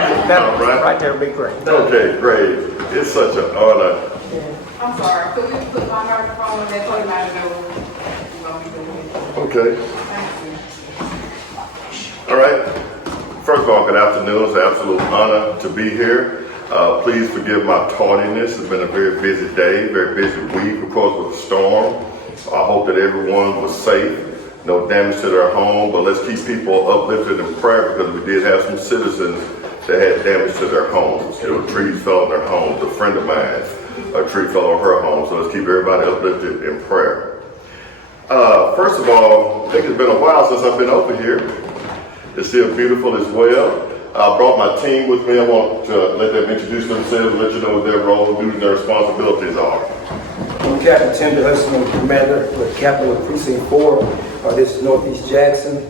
That right there would be great. Okay, great. It's such an honor. I'm sorry, could we put my microphone in there so you might know? Okay. Thank you. All right. First of all, good afternoon. It's an absolute honor to be here. Please forgive my tardiness. It's been a very busy day, very busy week, of course, with the storm. I hope that everyone was safe. No damage to their home, but let's keep people uplifted in prayer because we did have some citizens that had damage to their homes. You know, trees fell on their homes. A friend of mine, a tree fell on her home. So let's keep everybody uplifted in prayer. First of all, I think it's been a while since I've been over here. It's still beautiful as well. I brought my team with me. I want to let them introduce themselves and let you know what their role, duties, and their responsibilities are. I'm Captain Tim Hudson, I'm Commander with Capital Precinct 4. This is Northeast Jackson.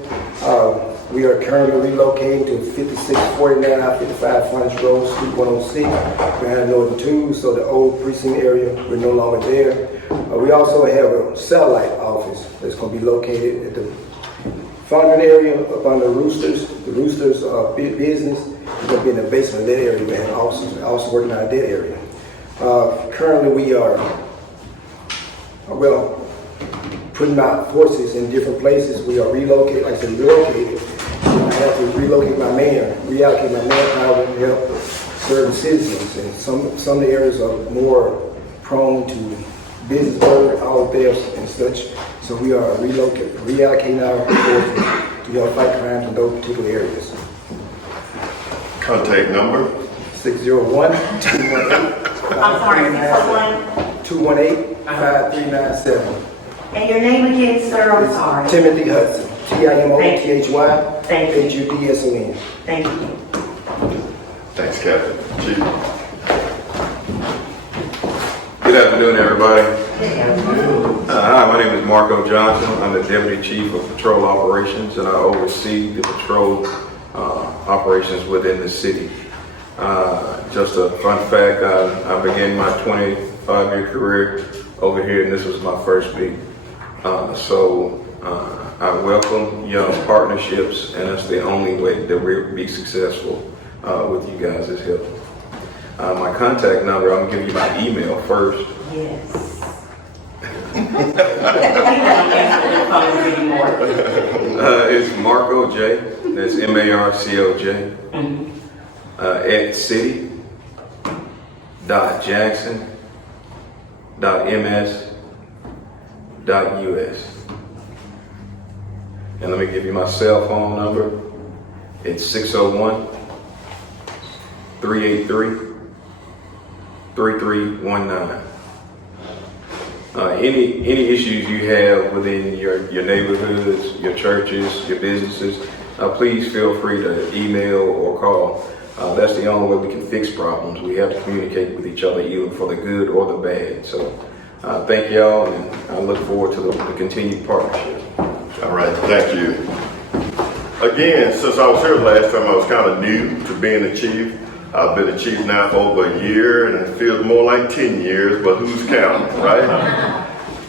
We are currently relocating to 5649 I-55 Frontage Road, Suite 106. We have Northern 2, so the old precinct area, we're no longer there. We also have a satellite office that's going to be located at the Fondren area up on the Roosters. The Roosters business is going to be in the basement of that area. We have officers also working out of that area. Currently we are, putting out forces in different places. We are relocated, like I said, relocated. I have to relocate my reallocate my manpower to help serve the citizens. And some of the areas are more prone to business burden, all thefts and such. So we are reallocating our forces to help fight crimes in those particular areas. Contact number? 601-218. I'm sorry, 218-5397. And your name again, sir? I'm sorry. Timothy Hudson. Timothy Thank you. Hudson. Thank you. Thanks, Captain. Chief. Good afternoon, everybody. Hi, my name is Marco Johnson. I'm the Deputy Chief of Patrol Operations, and I oversee the patrol operations within the city. Just a fun fact, I began my 25-year career over here, and this was my first beat. I welcome young partnerships, and that's the only way that we'll be successful with you guys is help. My contact number, I'm gonna give you my email first. Yes. It's Marco J. That's MARCOJ at city.jackson.ms.us. And let me give you my cell phone number. It's 601-383-3319. Any issues you have within your neighborhoods, your churches, your businesses, please feel free to email or call. That's the only way we can fix problems. We have to communicate with each other, either for the good or the bad. So thank y'all, and I look forward to the continued partnership. All right, thank you. Again, since I was here last time, I was kind of new to being a chief. I've been a chief now for over a year, and it feels more like 10 years, but who's counting, right?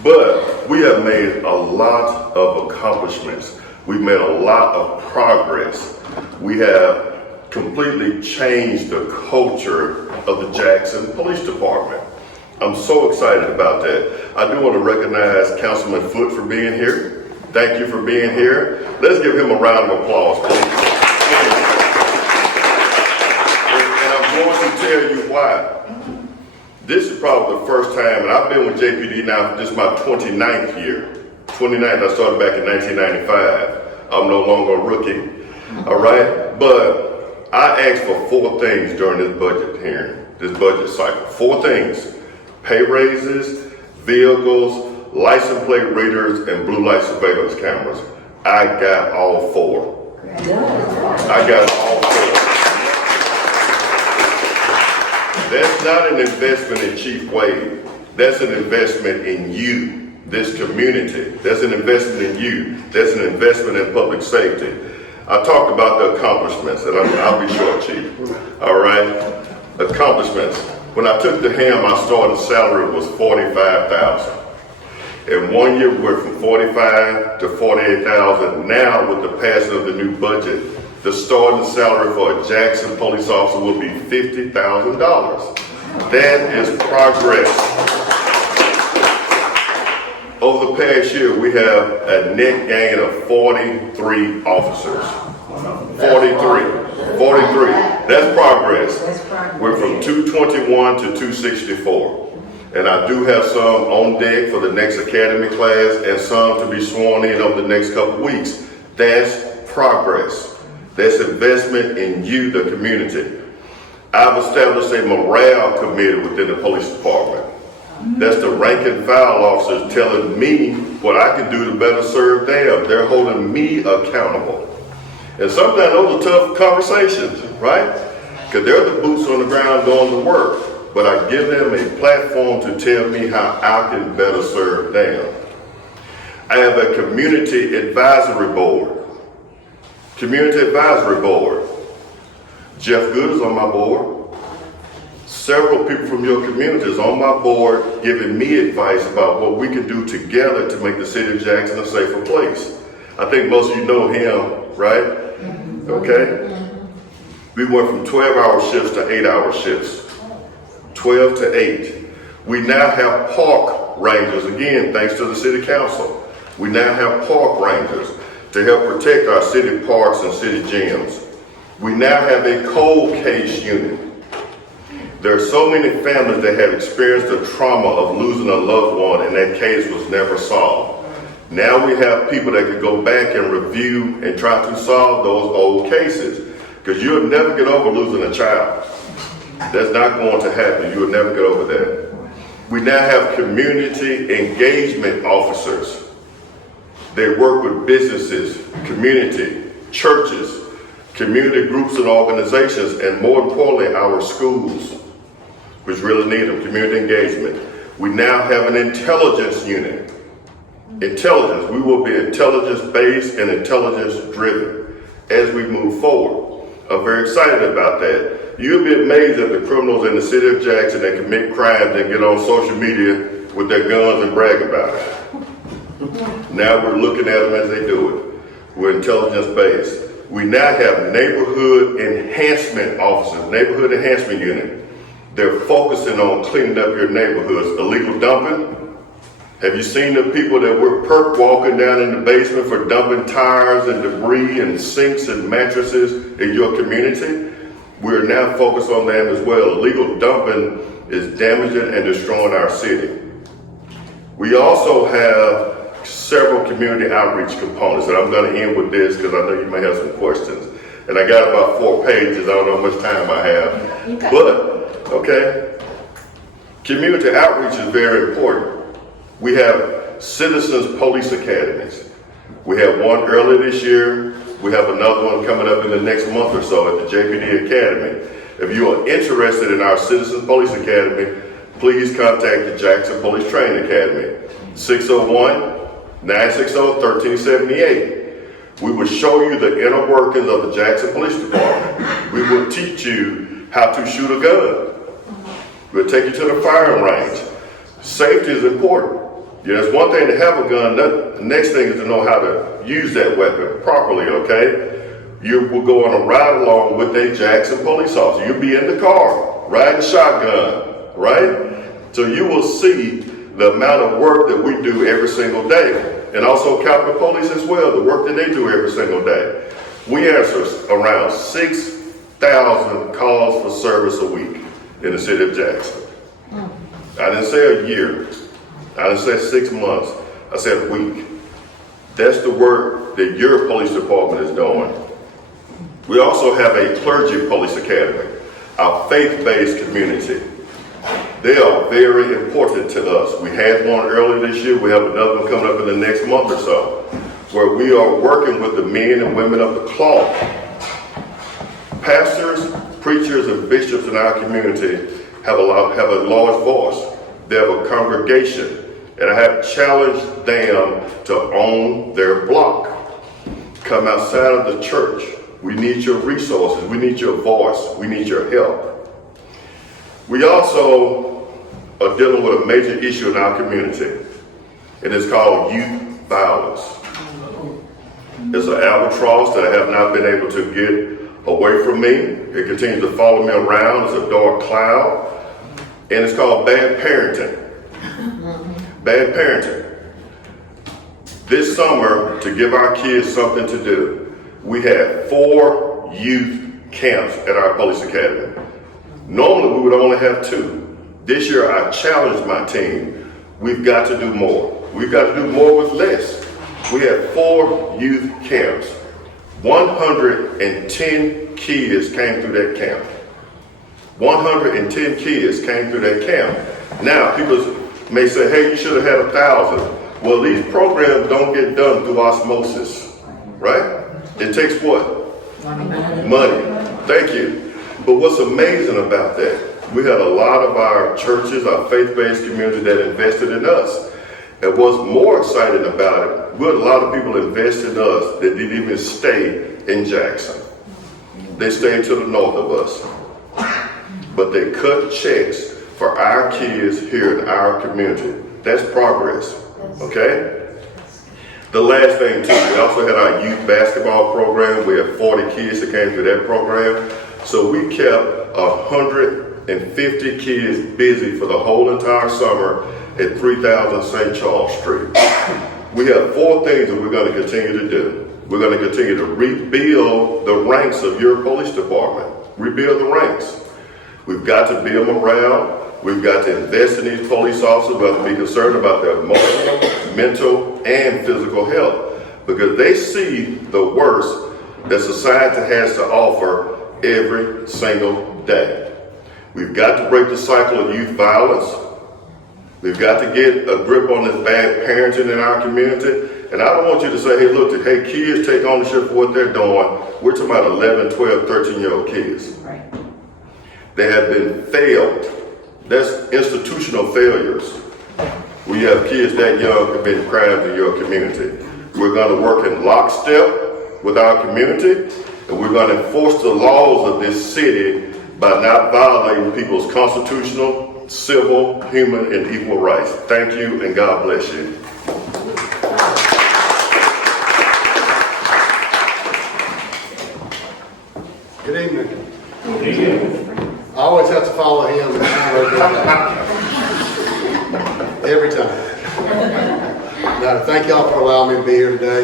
But we have made a lot of accomplishments. We've made a lot of progress. We have completely changed the culture of the Jackson Police Department. I'm so excited about that. I do want to recognize Councilman Foote for being here. Thank you for being here. Let's give him a round of applause, please. And I'm going to tell you why. This is probably the first time, and I've been with JPD now, this is my 29th year. 29th, I started back in 1995. I'm no longer a rookie, all right? But I asked for 4 things during this budget hearing, this budget cycle. 4 things: pay raises, vehicles, license plate readers, and blue light surveillance cameras. I got all 4. I got all 4. That's not an investment in Chief Wade. That's an investment in you, this community. That's an investment in you. That's an investment in public safety. I talked about the accomplishments, and I'll be short, Chief. All right? Accomplishments. When I took the helm, my starting salary was $45,000. In 1 year, we went from $45,000 to $48,000. Now, with the passing of the new budget, The starting salary for a Jackson police officer will be $50,000. That is progress. Over the past year, we have a net gain of 43 officers. 43. That's progress. We're from 221 to 264. And I do have some on deck for the next academy class and some to be sworn in over the next couple weeks. That's progress. That's investment in you, the community. I've established a morale committee within the police department. That's the rank and file officers telling me what I can do to better serve them. They're holding me accountable. And sometimes those are tough conversations, right? Because they're the boots on the ground doing the work. But I give them a platform to tell me how I can better serve them. I have a community advisory board. Jeff Good is on my board. Several people from your community is on my board giving me advice about what we can do together to make the city of Jackson a safer place. I think most of you know him, right? Okay? We went from 12-hour shifts to 8-hour shifts. 12 to 8. We now have park rangers, again, thanks to the city council. We now have park rangers to help protect our city parks and city gyms. We now have a cold case unit. There are so many families that have experienced the trauma of losing a loved one and that case was never solved. Now we have people that can go back and review and try to solve those old cases, because you'll never get over losing a child. That's not going to happen. You will never get over that. We now have community engagement officers. They work with businesses, community, churches, community groups and organizations, and more importantly, our schools, which really need them, community engagement. We now have an intelligence unit. Intelligence, we will be intelligence-based and intelligence-driven as we move forward. I'm very excited about that. You'll be amazed at the criminals in the city of Jackson that commit crimes and get on social media with their guns and brag about it. Now we're looking at them as they do it. We're intelligence-based. We now have neighborhood enhancement officers, neighborhood enhancement unit. They're focusing on cleaning up your neighborhoods. Illegal dumping. Have you seen the people that were perp walking down in the basement for dumping tires and debris and sinks and mattresses in your community? We're now focused on them as well. Illegal dumping is damaging and destroying our city. We also have several community outreach components, and I'm going to end with this because I know you may have some questions. And I got about 4 pages. I don't know how much time I have. But, okay, community outreach is very important. We have citizens police academies. We have one earlier this year. We have another one coming up in the next month or so at the JPD Academy. If you are interested in our Citizens Police Academy, please contact the Jackson Police Training Academy, 601-960-1378. We will show you the inner workings of the Jackson Police Department. We will teach you how to shoot a gun. We'll take you to the firing range. Safety is important. Yeah, it's one thing to have a gun, the next thing is to know how to use that weapon properly, okay? You will go on a ride along with a Jackson police officer. You'll be in the car, riding shotgun, right? So you will see the amount of work that we do every single day. And also Capitol Police as well, the work that they do every single day. We answer around 6,000 calls for service a week in the city of Jackson. I didn't say a year. I didn't say 6 months. I said a week. That's the work that your police department is doing. We also have a clergy police academy, our faith-based community. They are very important to us. We had one earlier this year. We have another one coming up in the next month or so, where we are working with the men and women of the cloth. Pastors, preachers, and bishops in our community have a large voice. They have a congregation, and I have challenged them to own their block. Come outside of the church. We need your resources. We need your voice. We need your help. We also are dealing with a major issue in our community, and it's called youth violence. It's an albatross that I have not been able to get away from me. It continues to follow me around. It's a dark cloud. And it's called bad parenting. Bad parenting. This summer, to give our kids something to do, we had 4 youth camps at our police academy. Normally, we would only have 2. This year, I challenged my team. We've got to do more. We've got to do more with less. We had 4 youth camps. 110 kids came through that camp. 110 kids came through that camp. Now, people may say, hey, you should have had 1,000. Well, these programs don't get done through osmosis, right? It takes what? Money. Thank you. But what's amazing about that, we had a lot of our churches, our faith-based community that invested in us. And what's more exciting about it, we had a lot of people invest in us that didn't even stay in Jackson. They stayed to the north of us. But they cut checks for our kids here in our community. That's progress, okay? The last thing too, we also had our youth basketball program. We had 40 kids that came through that program. So we kept 150 kids busy for the whole entire summer at 3000 St. Charles Street. We have 4 things that we're going to continue to do. We're going to continue to rebuild the ranks of your police department. Rebuild the ranks. We've got to build morale. We've got to invest in these police officers. We have to be concerned about their emotional, mental, and physical health, because they see the worst that society has to offer every single day. We've got to break the cycle of youth violence. We've got to get a grip on this bad parenting in our community. And I don't want you to say, hey, look, hey, kids take ownership for what they're doing. We're talking about 11, 12, 13-year-old kids. Right. They have been failed. That's institutional failures. We have kids that young commit crimes in your community. We're going to work in lockstep with our community, and we're going to enforce the laws of this city by not violating people's constitutional, civil, human, and equal rights. Thank you, and God bless you. Good evening. Good evening. I always have to follow him every time. No, thank y'all for allowing me to be here today.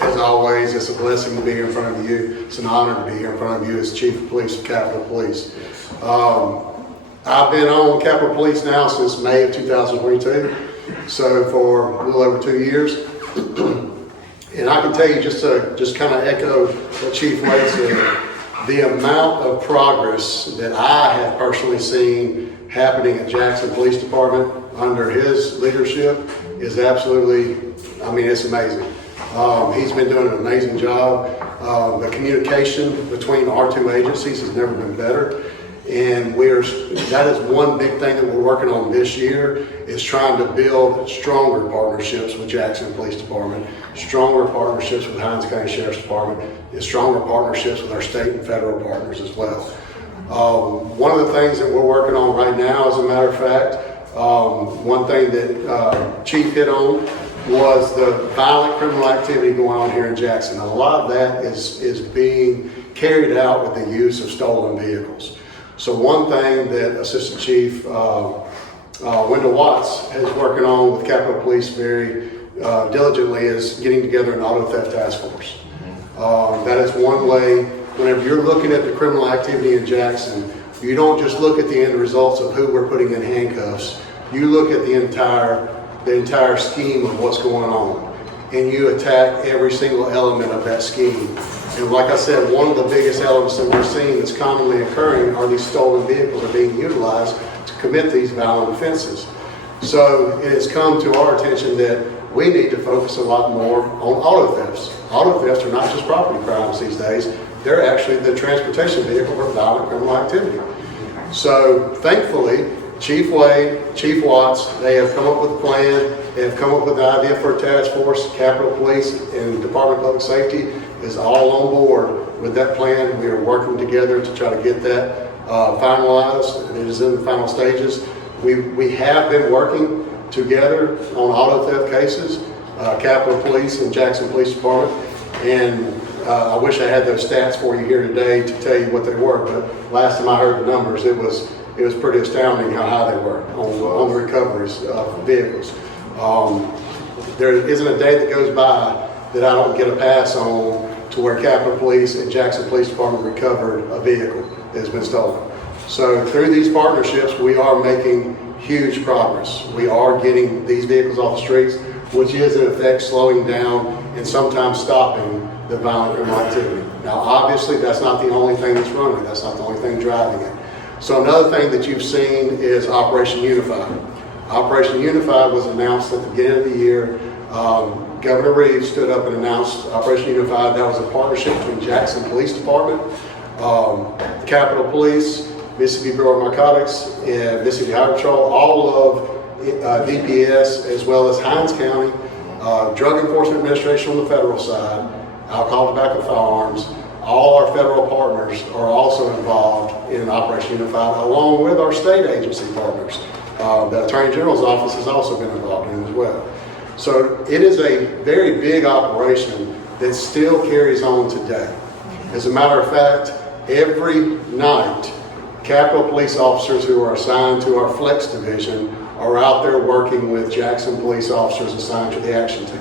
As always, it's a blessing to be here in front of you. It's an honor to be here in front of you as Chief of Police of Capitol Police. I've been on Capitol Police now since May of 2022, so for a little over 2 years. And I can tell you, just kind of echo what Chief Wade said, the amount of progress that I have personally seen happening at Jackson Police Department under his leadership is absolutely, I mean, it's amazing. He's been doing an amazing job. The communication between our 2 agencies has never been better. And that is one big thing that we're working on this year, is trying to build stronger partnerships with Jackson Police Department, stronger partnerships with Hinds County Sheriff's Department, and stronger partnerships with our state and federal partners as well. One of the things that we're working on right now, as a matter of fact, one thing that Chief hit on was the violent criminal activity going on here in Jackson. A lot of that is being carried out with the use of stolen vehicles. So one thing that Assistant Chief Wendell Watts is working on with Capitol Police very diligently is getting together an auto theft task force. That is one way, whenever you're looking at the criminal activity in Jackson, you don't just look at the end results of who we're putting in handcuffs. You look at the entire scheme of what's going on, and you attack every single element of that scheme. And like I said, one of the biggest elements that we're seeing that's commonly occurring are these stolen vehicles are being utilized to commit these violent offenses. So it has come to our attention that we need to focus a lot more on auto thefts. Auto thefts are not just property crimes these days. They're actually the transportation vehicle for violent criminal activity. So thankfully, Chief Wade, Chief Watts, they have come up with a plan. They have come up with the idea for a task force. Capitol Police and Department of Public Safety is all on board with that plan. We are working together to try to get that finalized. It is in the final stages. We have been working together on auto theft cases, Capitol Police and Jackson Police Department. And I wish I had those stats for you here today to tell you what they were, but last time I heard the numbers, it was pretty astounding how high they were on the recoveries of vehicles. There isn't a day that goes by that I don't get a pass on to where Capitol Police and Jackson Police Department recovered a vehicle that has been stolen. So through these partnerships, we are making huge progress. We are getting these vehicles off the streets, which is in effect slowing down and sometimes stopping the violent criminal activity. Now, obviously, that's not the only thing that's running. That's not the only thing driving it. So another thing that you've seen is Operation Unify. Operation Unify was announced at the beginning of the year. Governor Reeves stood up and announced Operation Unify. That was a partnership between Jackson Police Department, Capitol Police, Mississippi Bureau of Narcotics, and Mississippi Highway Patrol, all of DPS, as well as Hinds County, Drug Enforcement Administration on the federal side, Alcohol, Tobacco, Firearms. All our federal partners are also involved in Operation Unified, along with our state agency partners. The Attorney General's office has also been involved in it as well. So it is a very big operation that still carries on today. As a matter of fact, every night, Capitol Police officers who are assigned to our Flex Division are out there working with Jackson Police officers assigned to the action team.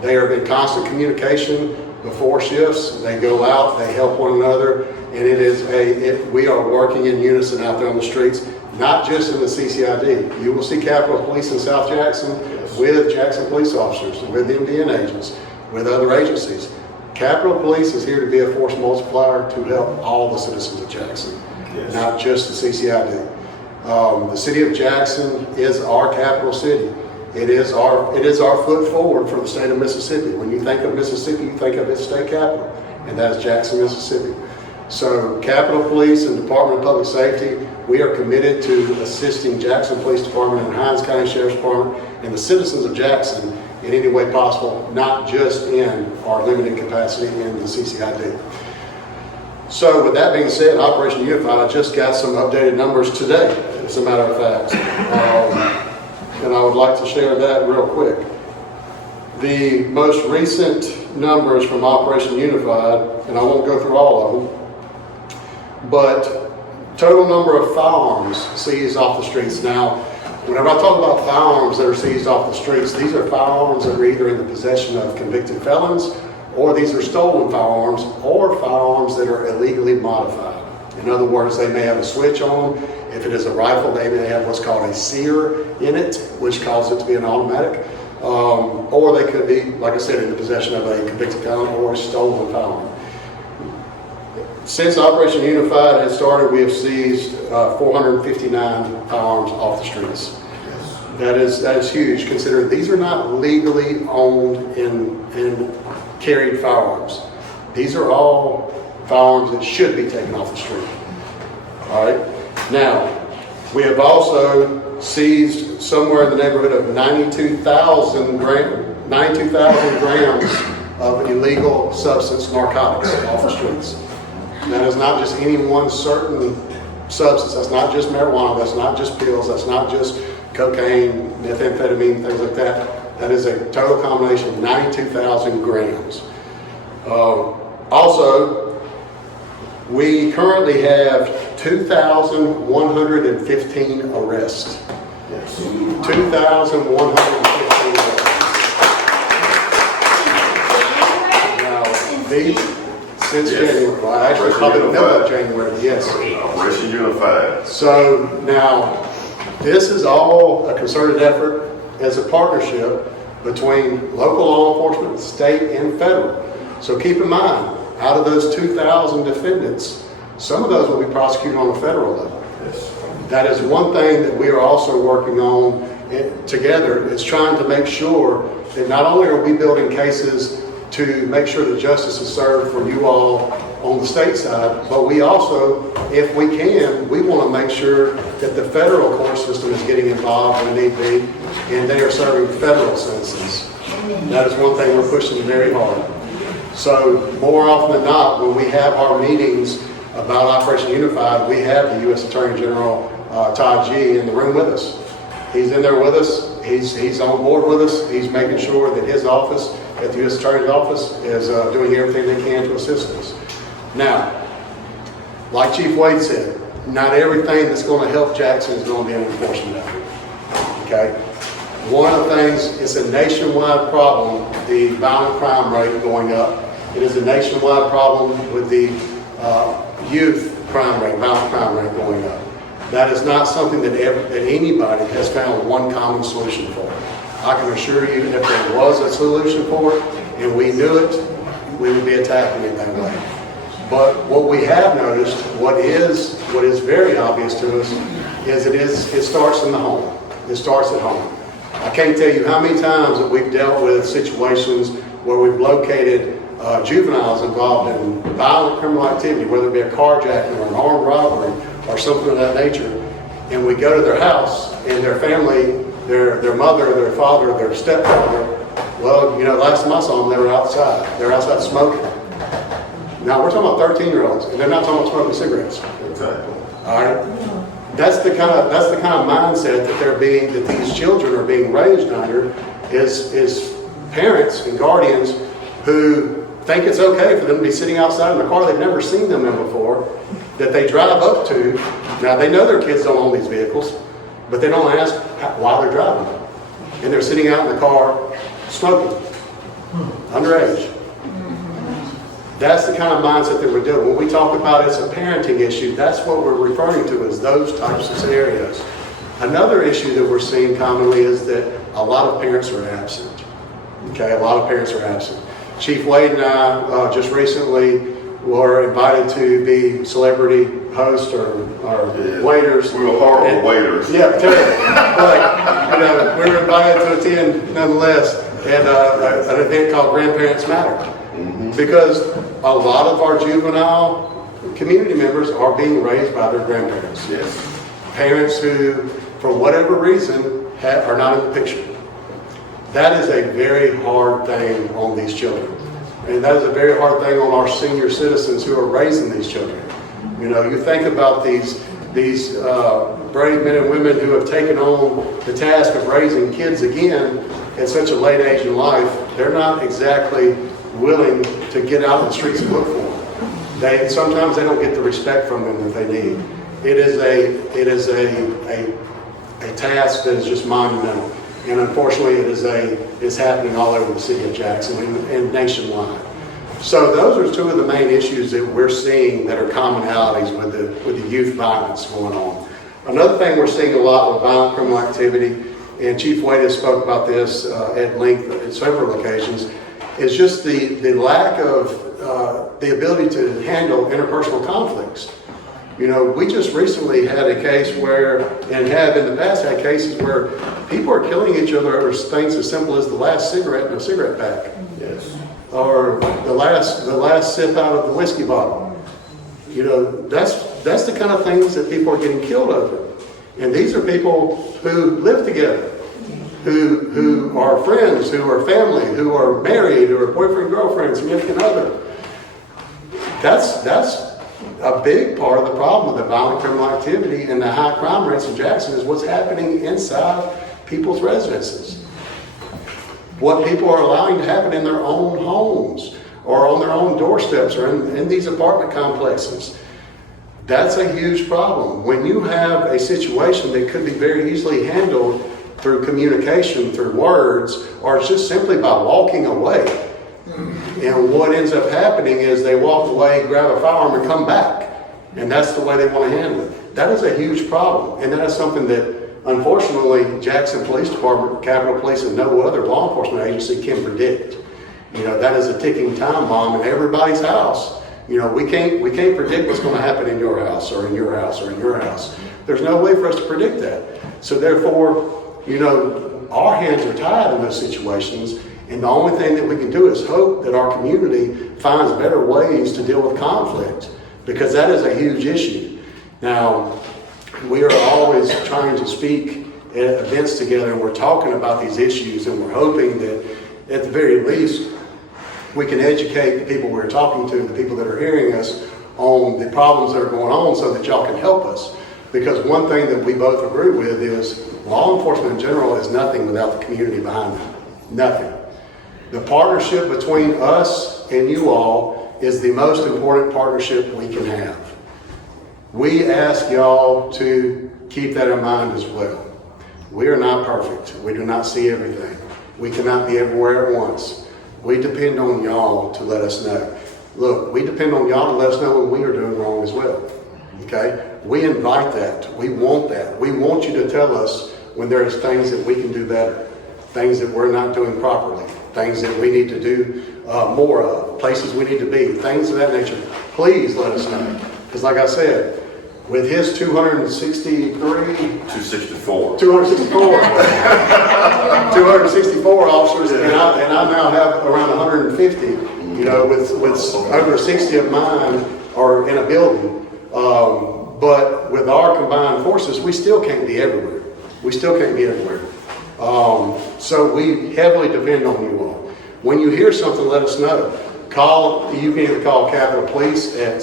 They are in constant communication before shifts. They go out, they help one another, and we are working in unison out there on the streets, not just in the CCID. You will see Capitol Police in South Jackson with Jackson police officers, with MDN agents, with other agencies. Capitol Police is here to be a force multiplier to help all the citizens of Jackson, not just the CCID. The city of Jackson is our capital city. It is our foot forward for the state of Mississippi. When you think of Mississippi, you think of its state capital, and that is Jackson, Mississippi. So Capitol Police and Department of Public Safety, we are committed to assisting Jackson Police Department and Hinds County Sheriff's Department and the citizens of Jackson in any way possible, not just in our limited capacity in the CCID. So with that being said, Operation Unified, I just got some updated numbers today, as a matter of fact. And I would like to share that real quick. The most recent numbers from Operation Unified, and I won't go through all of them, but total number of firearms seized off the streets. Now, whenever I talk about firearms that are seized off the streets, these are firearms that are either in the possession of convicted felons, or these are stolen firearms, or firearms that are illegally modified. In other words, they may have a switch on them. If it is a rifle, they may have what's called a sear in it, which causes it to be an automatic. Or they could be, like I said, in the possession of a convicted felon or a stolen firearm. Since Operation Unified has started, we have seized 459 firearms off the streets. That is huge, considering these are not legally owned and carried firearms. These are all firearms that should be taken off the street. All right. Now, we have also seized somewhere in the neighborhood of 92,000 grams of illegal substance narcotics off the streets. That is not just any one certain substance. That's not just marijuana. That's not just pills. That's not just cocaine, methamphetamine, things like that. That is a total combination of 92,000 grams. Also, we currently have 2,115 arrests. 2,115 arrests. Now, these, since January, well, actually probably the middle of January, yes. Operation Unified. So now, this is all a concerted effort as a partnership between local law enforcement, state, and federal. So keep in mind, out of those 2,000 defendants, some of those will be prosecuted on a federal level. That is one thing that we are also working on together, is trying to make sure that not only are we building cases to make sure that justice is served for you all on the state side, but we also, if we can, we want to make sure that the federal court system is getting involved when need be, and they are serving federal citizens. That is one thing we're pushing very hard. So more often than not, when we have our meetings about Operation Unified, we have the U.S. Attorney General Todd G. in the room with us. He's in there with us. He's on board with us. He's making sure that his office at the U.S. Attorney's Office is doing everything they can to assist us. Now, like Chief Wade said, not everything that's going to help Jackson is going to be an enforcement effort. Okay? One of the things, it's a nationwide problem, the violent crime rate going up. It is a nationwide problem with the youth crime rate, violent crime rate going up. That is not something that anybody has found one common solution for. I can assure you, if there was a solution for it and we knew it, we would be attacking it that way. But what we have noticed, what is very obvious to us, is it starts in the home. It starts at home. I can't tell you how many times that we've dealt with situations where we've located juveniles involved in violent criminal activity, whether it be a carjacking or an armed robbery or something of that nature, and we go to their house and their family, their mother, their father, their stepfather, well, you know, last time I saw them, they were outside. They were outside smoking. Now, we're talking about 13-year-olds, and they're not talking about smoking cigarettes. Exactly. All right? That's the kind of mindset that these children are being raised under is parents and guardians who think it's okay for them to be sitting outside in a car they've never seen them in before, that they drive up to. Now, they know their kids don't own these vehicles, but they don't ask why they're driving them. And they're sitting out in the car smoking, underage. That's the kind of mindset that we're doing. When we talk about it's a parenting issue, that's what we're referring to as those types of scenarios. Another issue that we're seeing commonly is that a lot of parents are absent. Okay, a lot of parents are absent. Chief Wade and I just recently were invited to be celebrity hosts or waiters. We were horrible waiters. Yeah, terrible. But, you know, we were invited to attend nonetheless at an event called Grandparents Matter. Because a lot of our juvenile community members are being raised by their grandparents. Yes. Parents who, for whatever reason, are not in the picture. That is a very hard thing on these children. And that is a very hard thing on our senior citizens who are raising these children. You know, you think about these brave men and women who have taken on the task of raising kids again at such a late age in life. They're not exactly willing to get out in the streets and look for them. Sometimes they don't get the respect from them that they need. It is a task that is just monumental, and unfortunately, it's happening all over the city of Jackson and nationwide. So those are two of the main issues that we're seeing that are commonalities with the youth violence going on. Another thing we're seeing a lot with violent criminal activity, and Chief Wade has spoke about this at length at several occasions, is just the lack of the ability to handle interpersonal conflicts. You know, we just recently had a case where, and have in the past had cases where people are killing each other over things as simple as the last cigarette in a cigarette pack. Yes. Or the last sip out of the whiskey bottle. You know, that's the kind of things that people are getting killed over. And these are people who live together, who are friends, who are family, who are married, who are boyfriend, girlfriend, significant other. That's a big part of the problem with the violent criminal activity and the high crime rates in Jackson is what's happening inside people's residences. What people are allowing to happen in their own homes or on their own doorsteps or in these apartment complexes. That's a huge problem. When you have a situation that could be very easily handled through communication, through words, or just simply by walking away. And what ends up happening is they walk away, grab a firearm, and come back. And that's the way they want to handle it. That is a huge problem. And that is something that, unfortunately, Jackson Police Department, Capitol Police, and no other law enforcement agency can predict. You know, that is a ticking time bomb in everybody's house. You know, we can't predict what's going to happen in your house or in your house or in your house. There's no way for us to predict that. So therefore, you know, our hands are tied in those situations, and the only thing that we can do is hope that our community finds better ways to deal with conflict, because that is a huge issue. Now, we are always trying to speak at events together, and we're talking about these issues, and we're hoping that at the very least, we can educate the people we're talking to, the people that are hearing us, on the problems that are going on so that y'all can help us. Because one thing that we both agree with is law enforcement in general is nothing without the community behind them. Nothing. The partnership between us and you all is the most important partnership we can have. We ask y'all to keep that in mind as well. We are not perfect. We do not see everything. We cannot be everywhere at once. We depend on y'all to let us know. Look, we depend on y'all to let us know when we are doing wrong as well. Okay? We invite that. We want that. We want you to tell us when there's things that we can do better, things that we're not doing properly, things that we need to do more of, places we need to be, things of that nature. Please let us know. Because like I said, with his 264 officers, and I now have around 150, you know, with over 60 of mine are in a building. But with our combined forces, we still can't be everywhere. So we heavily depend on you all. When you hear something, let us know. You can either call Capitol Police at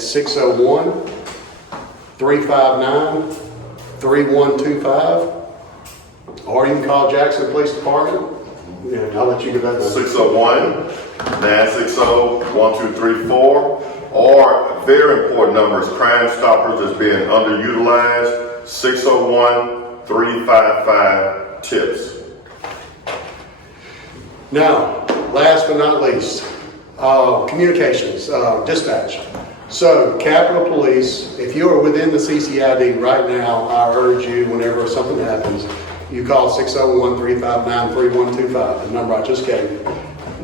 601-359-3125, or you can call Jackson Police Department. And I'll let you give that. 601-960-1234. Or a very important number is Crime Stoppers that's being underutilized, 601-355-TIPS. Now, last but not least, communications, dispatch. So, Capitol Police, if you are within the CCID right now, I urge you, whenever something happens, you call 601-359-3125, the number I just gave you.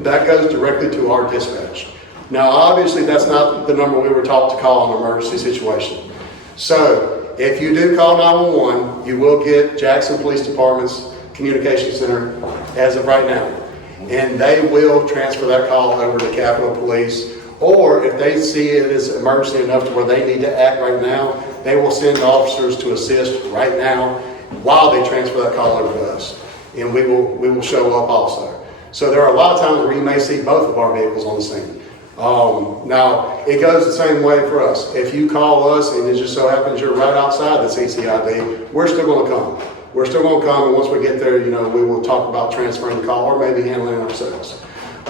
That goes directly to our dispatch. Now, obviously, that's not the number we were taught to call in an emergency situation. So, if you do call 911, you will get Jackson Police Department's Communication Center as of right now. And they will transfer that call over to Capitol Police. Or if they see it as emergency enough to where they need to act right now, they will send officers to assist right now while they transfer that call over to us. And we will show up also. So there are a lot of times where you may see both of our vehicles on the scene. Now, it goes the same way for us. If you call us and it just so happens you're right outside the CCID, we're still going to come. We're still going to come, and once we get there, you know, we will talk about transferring the call or maybe handling it ourselves.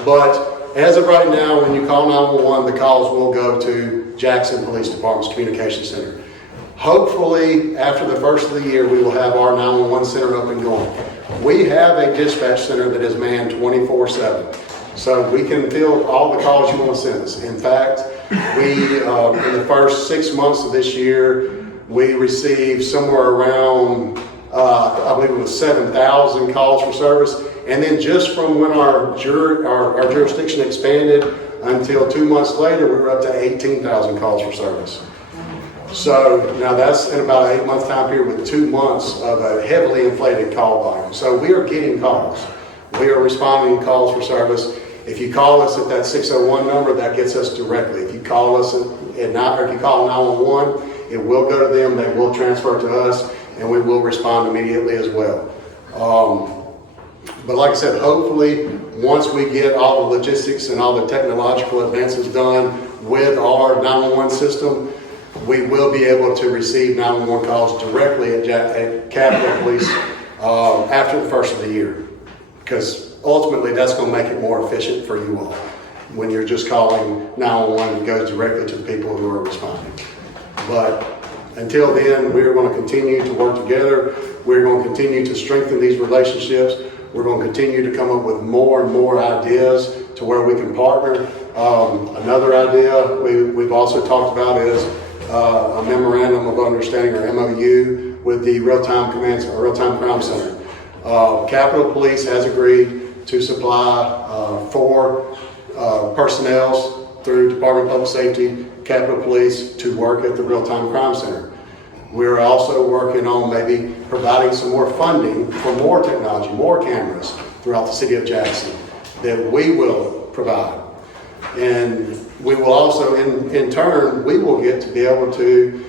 But as of right now, when you call 911, the calls will go to Jackson Police Department's Communication Center. Hopefully, after the first of the year, we will have our 911 center up and going. We have a dispatch center that is manned 24/7. So we can field all the calls you want to send us. In fact, we, in the first 6 months of this year, we received somewhere around, I believe it was 7,000 calls for service. And then just from when our jurisdiction expanded until 2 months later, we were up to 18,000 calls for service. So now that's in about an 8-month time period with 2 months of a heavily inflated call volume. So we are getting calls. We are responding to calls for service. If you call us at that 601 number, that gets us directly. If you call us if you call 911, it will go to them. They will transfer to us, and we will respond immediately as well. But like I said, hopefully, once we get all the logistics and all the technological advances done with our 911 system, we will be able to receive 911 calls directly at Capitol Police after the first of the year. Because ultimately, that's going to make it more efficient for you all. When you're just calling 911, it goes directly to the people who are responding. But until then, we're going to continue to work together. We're going to continue to strengthen these relationships. We're going to continue to come up with more and more ideas to where we can partner. Another idea we've also talked about is a memorandum of understanding, or MOU, with the Real-Time Crime Center. Capitol Police has agreed to supply 4 personnel through Department of Public Safety, Capitol Police, to work at the Real-Time Crime Center. We're also working on maybe providing some more funding for more technology, more cameras throughout the city of Jackson that we will provide. And we will also, in turn, we will get to be able to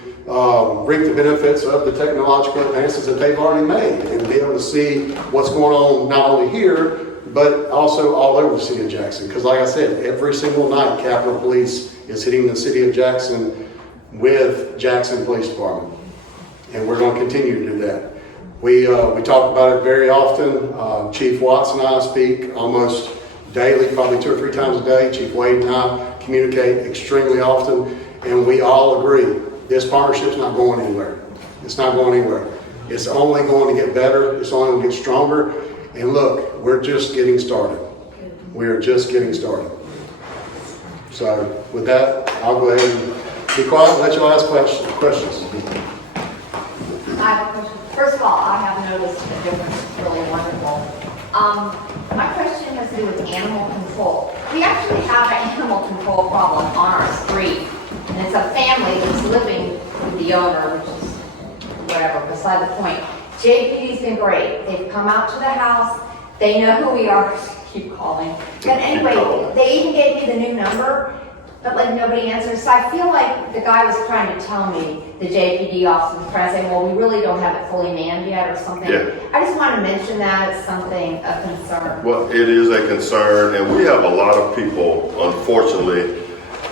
reap the benefits of the technological advances that they've already made and be able to see what's going on not only here, but also all over the city of Jackson. Because like I said, every single night, Capitol Police is hitting the city of Jackson with Jackson Police Department. And we're going to continue to do that. We talk about it very often. Chief Watts and I speak almost daily, probably 2 or 3 times a day. Chief Wade and I communicate extremely often, and we all agree this partnership's not going anywhere. It's not going anywhere. It's only going to get better. It's only going to get stronger. And look, we're just getting started. We are just getting started. So with that, I'll go ahead and be quiet and let you ask questions. I have a question. First of all, I have noticed the difference. It's really wonderful. My question has to do with animal control. We actually have an animal control problem on our street. And it's a family that's living with the owner, which is whatever, beside the point. JPD's been great. They've come out to the house. They know who we are. Keep calling. But anyway, they even gave me the new number, but like nobody answers. So I feel like the guy was trying to tell me, the JPD officer was trying to say, well, we really don't have it fully manned yet or something. Yeah. I just want to mention that as something of concern. Well, it is a concern, and we have a lot of people, unfortunately,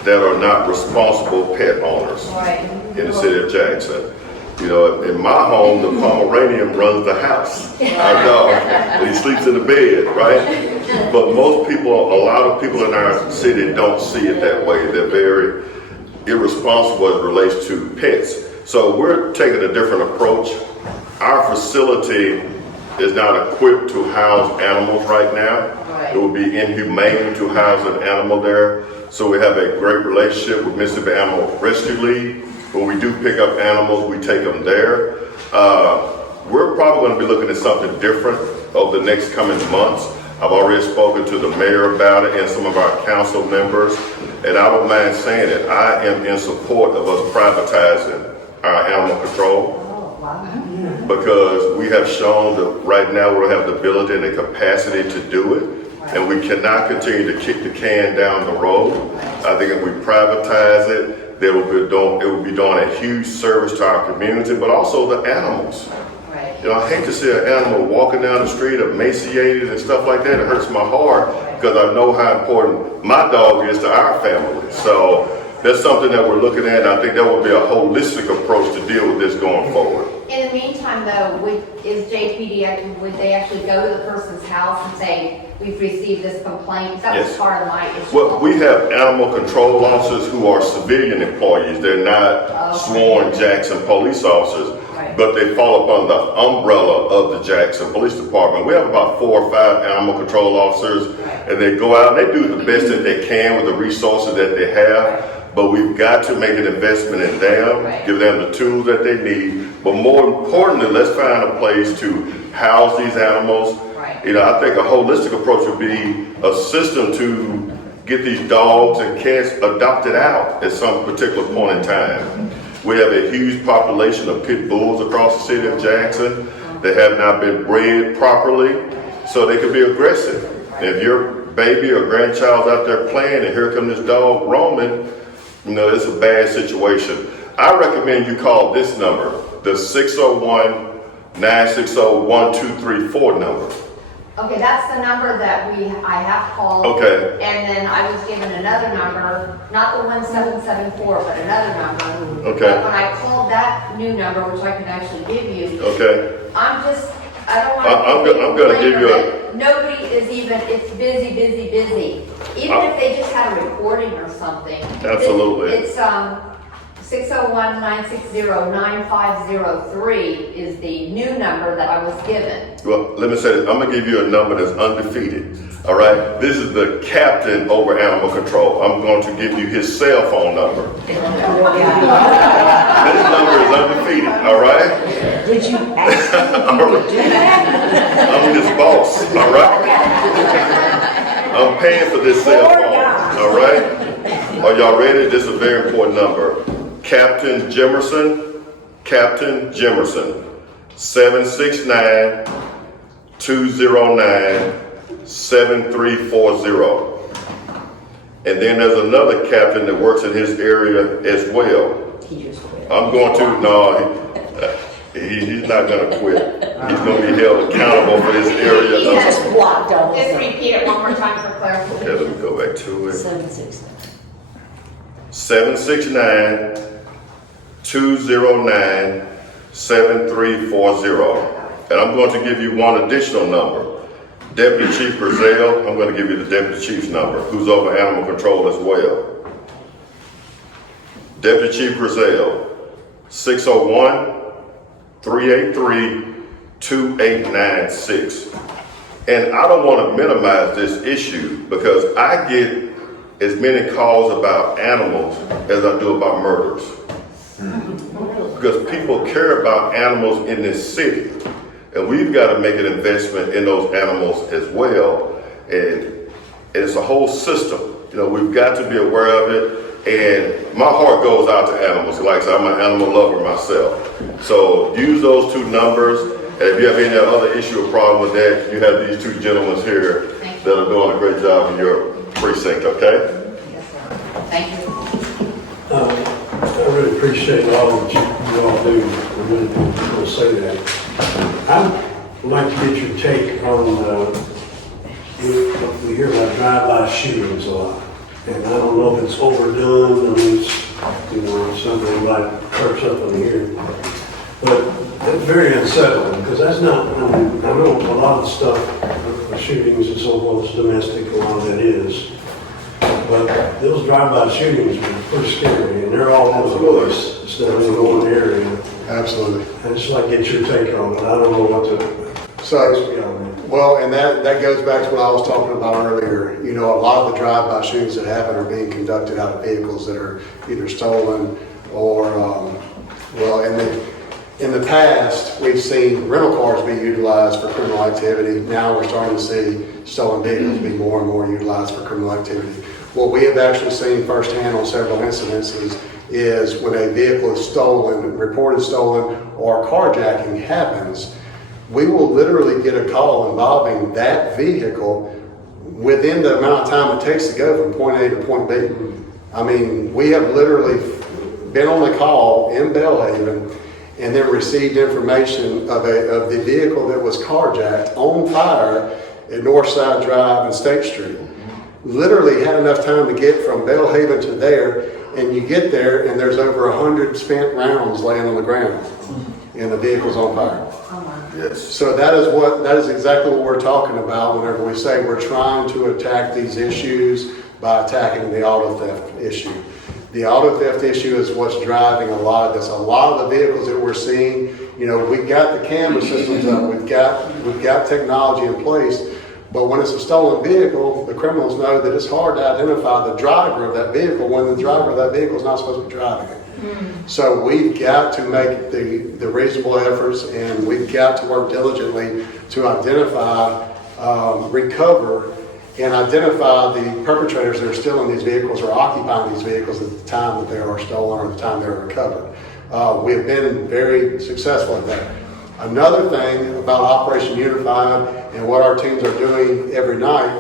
that are not responsible pet owners Right. in the city of Jackson. You know, in my home, the Pomeranian runs the house. Our dog, he sleeps in the bed, right? But most people, a lot of people in our city don't see it that way. They're very irresponsible as it relates to pets. So we're taking a different approach. Our facility is not equipped to house animals right now. Right. It would be inhumane to house an animal there. So we have a great relationship with Mississippi Animal Rescue League. When we do pick up animals, we take them there. We're probably going to be looking at something different over the next coming months. I've already spoken to the mayor about it and some of our council members, and I don't mind saying it. I am in support of us privatizing our animal control because we have shown that right now we have the ability and the capacity to do it, and we cannot continue to kick the can down the road. I think if we privatize it, it will be doing a huge service to our community, but also the animals. Right. You know, I hate to see an animal walking down the street emaciated and stuff like that. It hurts my heart because I know how important my dog is to our family. So that's something that we're looking at. I think that would be a holistic approach to deal with this going forward. In the meantime, though, would they actually go to the person's house and say, we've received this complaint? That was Yes. part of my issue. Well, we have animal control officers who are civilian employees. They're not sworn Jackson police officers, Right. but they fall up under the umbrella of the Jackson Police Department. We have about 4 or 5 animal control officers, and they go out and they do the best that they can with the resources that they have. But we've got to make an investment in them, Right. give them the tools that they need. But more importantly, let's find a place to house these animals. Right. You know, I think a holistic approach would be a system to get these dogs and cats adopted out at some particular point in time. We have a huge population of pit bulls across the city of Jackson that have not been bred properly, so they can be aggressive. And if your baby or grandchild's out there playing and here comes this dog roaming, you know, it's a bad situation. I recommend you call this number, the 601-960-1234 number. Okay, that's the number that I have called. Okay. And then I was given another number, not the 1774, but another number. Okay. But when I called that new number, which I can actually give you, Okay. I don't want I'm gonna give you a- nobody is even, it's busy. Even if they just had a recording or something. Absolutely. It's 601-960-9503 is the new number that I was given. Well, let me say this. I'm gonna give you a number that's undefeated. All right. This is the captain over animal control. I'm going to give you his cell phone number. This number is undefeated. All right. Did you ask him if you could do that? I'm his boss. All right. I'm paying for this cell phone. All right. Are y'all ready? This is a very important number. Captain Jimerson. 769-209-7340. And then there's another captain that works in his area as well. He just quit. I'm going to, he's not going to quit. He's going to be held accountable for this area. He has blocked on Just his repeat it one more time for clarification. Okay, let me go back to it. 769-209-7340. And I'm going to give you one additional number. Deputy Chief Brazil, I'm going to give you the Deputy Chief's number, who's over animal control as well. Deputy Chief Brazil, 601-383-2896. And I don't want to minimize this issue because I get as many calls about animals as I do about murders. Because people care about animals in this city. And we've got to make an investment in those animals as well. And it's a whole system. You know, we've got to be aware of it. And my heart goes out to animals. Like I said, I'm an animal lover myself. So use those two numbers. And if you have any other issue or problem with that, you have these two gentlemen here that are doing a great job in your precinct, okay? Yes, sir. Thank you. I really appreciate all that you all do. I really will say that. I'd like to get your take on, we hear about drive-by shootings a lot. And I don't know if it's overdone, I mean, it's, you know, something like perks up in here. But it's very unsettling because that's not, I mean, I know a lot of the stuff, the shootings and so forth is domestic, a lot of that is. But those drive-by shootings are pretty scary and they're all over the place instead of in one area. Absolutely. I'd just like to get your take on it. I don't know what to. So, well, and that goes back to what I was talking about earlier. You know, a lot of the drive-by shootings that happen are being conducted out of vehicles that are either stolen or, well, in the past, we've seen rental cars be utilized for criminal activity. Now we're starting to see stolen vehicles be more and more utilized for criminal activity. What we have actually seen firsthand on several incidences is when a vehicle is stolen, reported stolen, or carjacking happens, we will literally get a call involving that vehicle within the amount of time it takes to go from point A to point B. I mean, we have literally been on a call in Belhaven and then received information of the vehicle that was carjacked on fire at Northside Drive and State Street. Literally had enough time to get from Belhaven to there, and you get there and there's over 100 spent rounds laying on the ground and the vehicle's on fire. Yes. So that is exactly what we're talking about whenever we say we're trying to attack these issues by attacking the auto theft issue. The auto theft issue is what's driving a lot of this. A lot of the vehicles that we're seeing, you know, we've got the camera systems up, we've got technology in place, but when it's a stolen vehicle, the criminals know that it's hard to identify the driver of that vehicle when the driver of that vehicle is not supposed to be driving it. So we've got to make the reasonable efforts, and we've got to work diligently to identify, recover, and identify the perpetrators that are still in these vehicles or occupying these vehicles at the time that they are stolen or the time they're recovered. We have been very successful at that. Another thing about Operation Unified and what our teams are doing every night,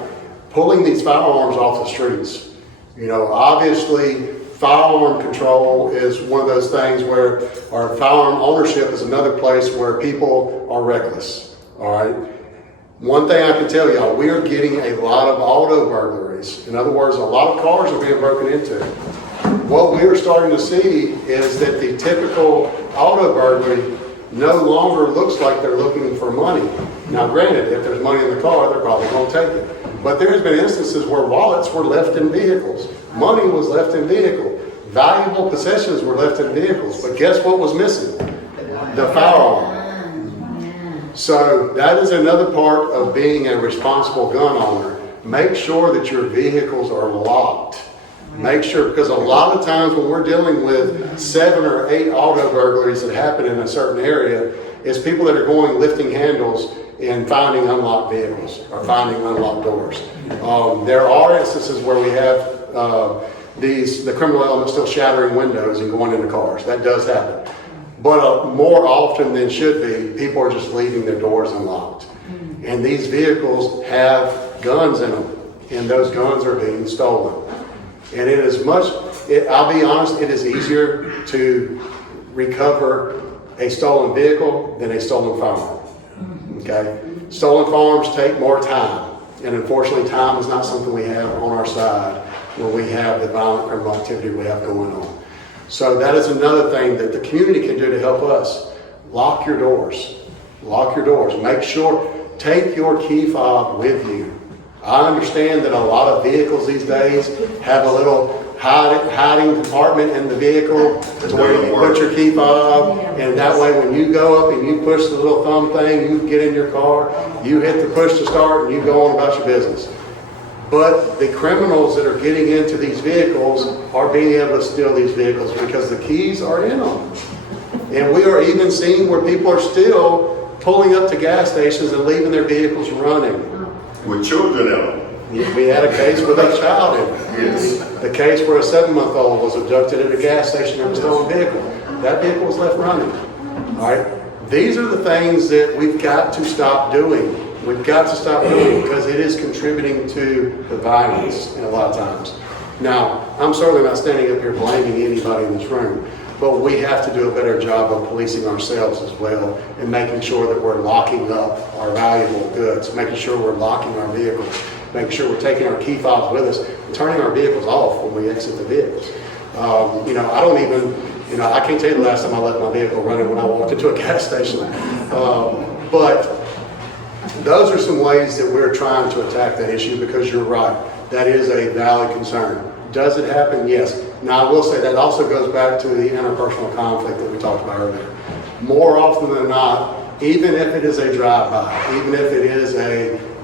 pulling these firearms off the streets. You know, obviously, firearm control is one of those things where, or firearm ownership is another place where people are reckless, all right? One thing I can tell y'all, we are getting a lot of auto burglaries. In other words, a lot of cars are being broken into. What we are starting to see is that the typical auto burglary no longer looks like they're looking for money. Now granted, if there's money in the car, they're probably gonna take it. But there has been instances where wallets were left in vehicles. Money was left in vehicles. Valuable possessions were left in vehicles. But guess what was missing? The firearm. So that is another part of being a responsible gun owner. Make sure that your vehicles are locked. Make sure, because a lot of times when we're dealing with 7 or 8 auto burglaries that happen in a certain area, it's people that are going lifting handles and finding unlocked vehicles or finding unlocked doors. There are instances where we have the criminal element still shattering windows and going into cars. That does happen. But more often than should be, people are just leaving their doors unlocked. And these vehicles have guns in them, and those guns are being stolen. And it is I'll be honest, it is easier to recover a stolen vehicle than a stolen firearm. Okay? Stolen firearms take more time. And unfortunately, time is not something we have on our side when we have the violent criminal activity we have going on. So that is another thing that the community can do to help us. Lock your doors. Lock your doors. Make sure, take your key fob with you. I understand that a lot of vehicles these days have a little hiding compartment in the vehicle to where you put your key fob, and that way when you go up and you push the little thumb thing, you get in your car, you hit the push to start, and you go on about your business. But the criminals that are getting into these vehicles are being able to steal these vehicles because the keys are in them. And we are even seeing where people are still pulling up to gas stations and leaving their vehicles running. With children in them. We had a case with a child in it. Yes. The case where a 7-month-old was abducted at a gas station in a stolen vehicle. That vehicle was left running. All right? These are the things that we've got to stop doing. We've got to stop doing because it is contributing to the violence a lot of times. Now, I'm certainly not standing up here blaming anybody in this room, but we have to do a better job of policing ourselves as well and making sure that we're locking up our valuable goods, making sure we're locking our vehicles, making sure we're taking our key fobs with us and turning our vehicles off when we exit the vehicles. I don't even, I can't tell you the last time I left my vehicle running when I walked into a gas station. But those are some ways that we're trying to attack that issue because you're right. That is a valid concern. Does it happen? Yes. Now, I will say that also goes back to the interpersonal conflict that we talked about earlier. More often than not, even if it is a drive-by, even if it is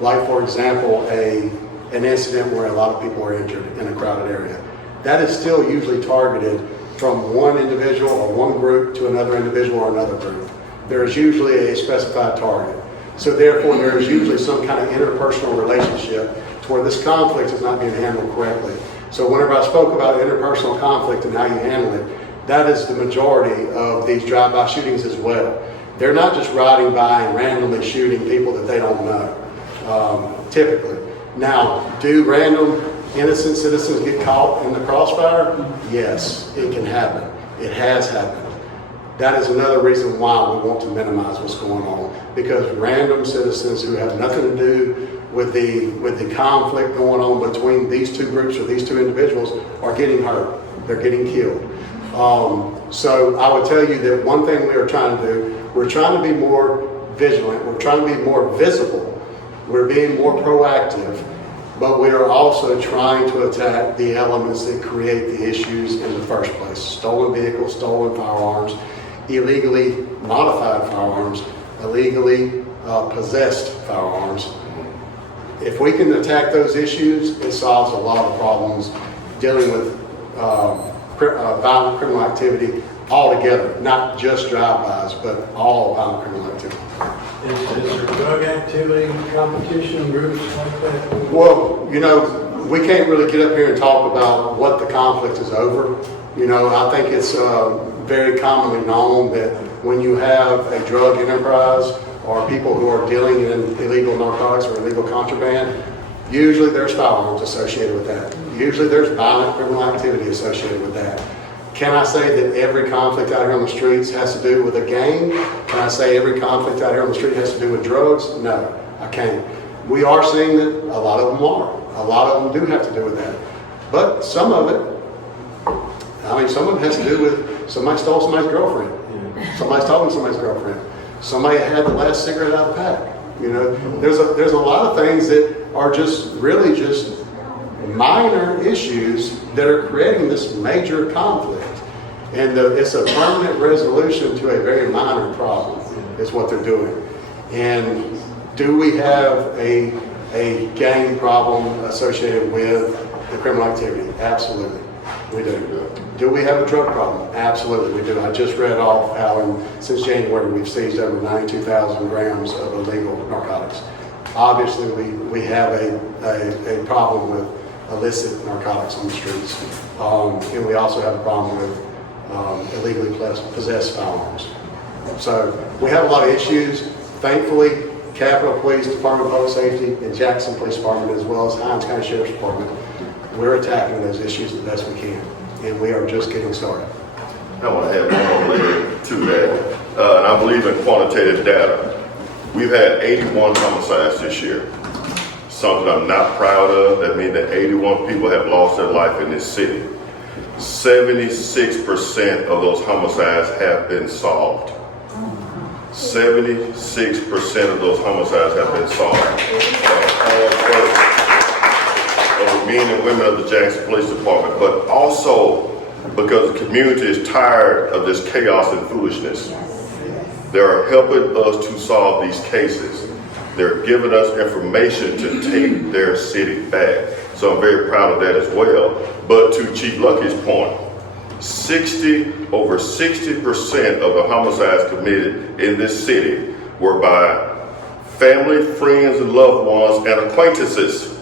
like for example, an incident where a lot of people are injured in a crowded area, that is still usually targeted from one individual or one group to another individual or another group. There is usually a specified target. So therefore, there is usually some kind of interpersonal relationship to where this conflict is not being handled correctly. So whenever I spoke about interpersonal conflict and how you handle it, that is the majority of these drive-by shootings as well. They're not just riding by and randomly shooting people that they don't know, typically. Now, do random innocent citizens get caught in the crossfire? Yes, it can happen. It has happened. That is another reason why we want to minimize what's going on, because random citizens who have nothing to do with the conflict going on between these two groups or these two individuals are getting hurt. They're getting killed. So I would tell you that one thing we are trying to do, we're trying to be more vigilant. We're trying to be more visible. We're being more proactive, but we are also trying to attack the elements that create the issues in the first place. Stolen vehicles, stolen firearms, illegally modified firearms, illegally possessed firearms. If we can attack those issues, it solves a lot of problems dealing with violent criminal activity altogether, not just drive-bys, but all violent criminal activity. Is there drug activity, competition groups like that? Well, we can't really get up here and talk about what the conflict is over. I think it's very commonly known that when you have a drug enterprise or people who are dealing in illegal narcotics or illegal contraband, usually there's firearms associated with that. Usually there's violent criminal activity associated with that. Can I say that every conflict out here on the streets has to do with a gang? Can I say every conflict out here on the street has to do with drugs? No, I can't. We are seeing that a lot of them are. A lot of them do have to do with that. But some of it has to do with somebody stole somebody's girlfriend. Somebody stole somebody's girlfriend. Somebody had the last cigarette out of the pack. There's a lot of things that are just really just minor issues that are creating this major conflict. And it's a permanent resolution to a very minor problem is what they're doing. And do we have a gang problem associated with the criminal activity? Absolutely, we do. Do we have a drug problem? Absolutely, we do. I just read off how since January we've seized over 92,000 grams of illegal narcotics. Obviously, we have a problem with illicit narcotics on the streets. And we also have a problem with illegally possessed firearms. So we have a lot of issues. Thankfully, Capitol Police Department of Public Safety and Jackson Police Department, as well as Hinds County Sheriff's Department, we're attacking those issues the best we can. And we are just getting started. I want to add one more layer to that. And I believe in quantitative data. We've had 81 homicides this year. Something I'm not proud of. That means that 81 people have lost their life in this city. 76% of those homicides have been solved. 76% of those homicides have been solved. Hard work of the men and women of the Jackson Police Department, but also because the community is tired of this chaos and foolishness. They are helping us to solve these cases. They're giving us information to take their city back. So I'm very proud of that as well. But to Chief Luckey's point, over 60% of the homicides committed in this city were by family, friends, and loved ones and acquaintances.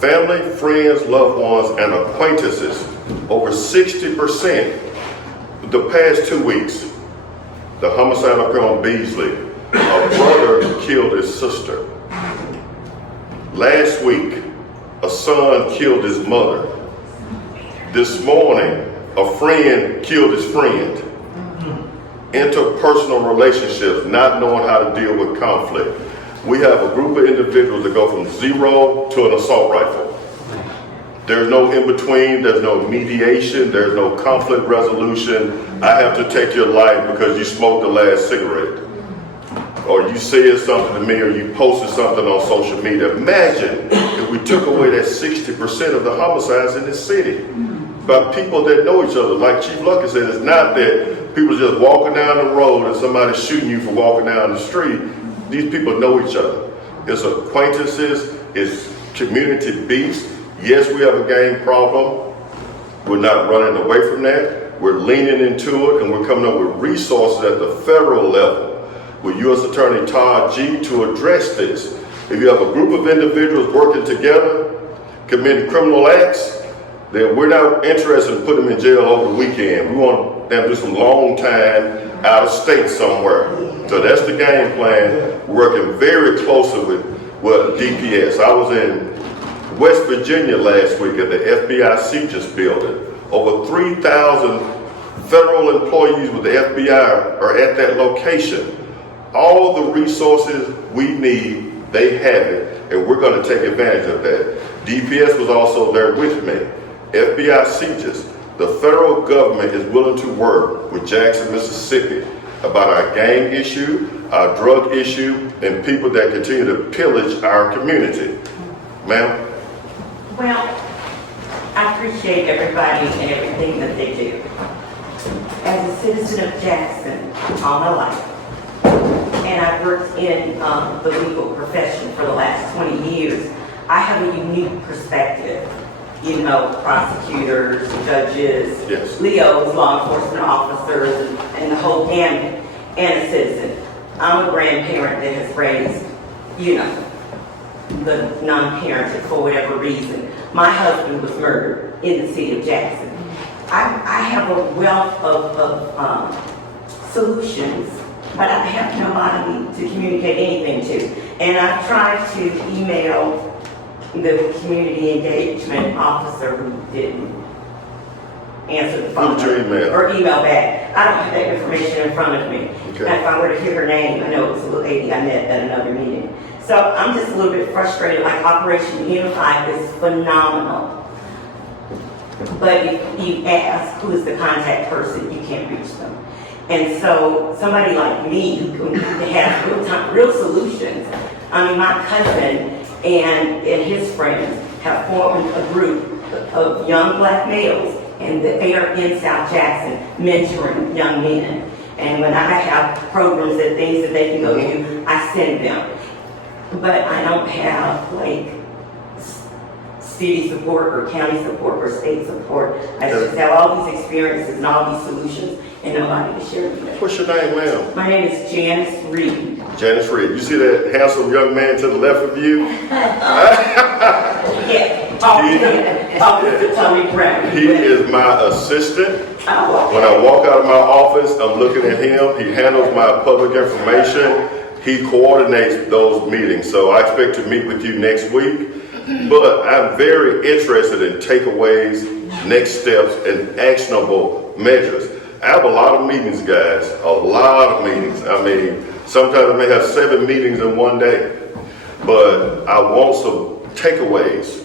Family, friends, loved ones, and acquaintances. Over 60%. The past 2 weeks, the homicide up here on Beasley, a brother killed his sister. Last week, a son killed his mother. This morning, a friend killed his friend. Interpersonal relationships, not knowing how to deal with conflict. We have a group of individuals that go from 0 to an assault rifle. There's no in-between, there's no mediation, there's no conflict resolution. I have to take your life because you smoked the last cigarette. Or you said something to me, or you posted something on social media. Imagine if we took away that 60% of the homicides in this city by people that know each other. Like Chief Luckey said, it's not that people just walking down the road and somebody's shooting you for walking down the street. These people know each other. It's acquaintances, it's community beefs. Yes, we have a gang problem. We're not running away from that. We're leaning into it, and we're coming up with resources at the federal level with U.S. Attorney Todd G. to address this. If you have a group of individuals working together, committing criminal acts, then we're not interested in putting them in jail over the weekend. We want them to do some long time out of state somewhere. So that's the game plan. We're working very closely with DPS. I was in West Virginia last week at the FBI CJIS building. Over 3,000 federal employees with the FBI are at that location. All the resources we need, they have it, and we're going to take advantage of that. DPS was also there with me. FBI CJIS, the federal government is willing to work with Jackson, Mississippi about our gang issue, our drug issue, and people that continue to pillage our community. Ma'am? Well, I appreciate everybody and everything that they do. As a citizen of Jackson all my life, and I've worked in the legal profession for the last 20 years, I have a unique perspective. You know, prosecutors, judges, yes, Leos, law enforcement officers, and the whole gamut, and a citizen. I'm a grandparent that has raised, you know, the non-parented for whatever reason. My husband was murdered in the city of Jackson. I have a wealth of solutions, but I have nobody to communicate anything to. And I've tried to email the community engagement officer who didn't answer the phone. Who's your email? Or email back. I don't have that information in front of me. Okay. And if I were to hear her name, I know it was a little lady I met at another meeting. So I'm just a little bit frustrated. Like Operation Unify is phenomenal. But if you ask who is the contact person, you can't reach them. And so somebody like me who has real solutions. I mean, my cousin and his friends have formed a group of young black males, and they are in South Jackson mentoring young men. And when I have programs and things that they can go to, I send them. But I don't have like city support or county support or state support. I just have all these experiences and all these solutions and nobody to share with me. What's your name, ma'am? My name is Janice Reed. Janice Reed. You see that handsome young man to the left of you? Yeah, Officer Tony Brown. He is my assistant. Oh, okay. When I walk out of my office, I'm looking at him. He handles my public information. He coordinates those meetings. So I expect to meet with you next week. But I'm very interested in takeaways, next steps, and actionable measures. I have a lot of meetings, guys. A lot of meetings. I mean, sometimes I may have 7 meetings in one day. But I want some takeaways,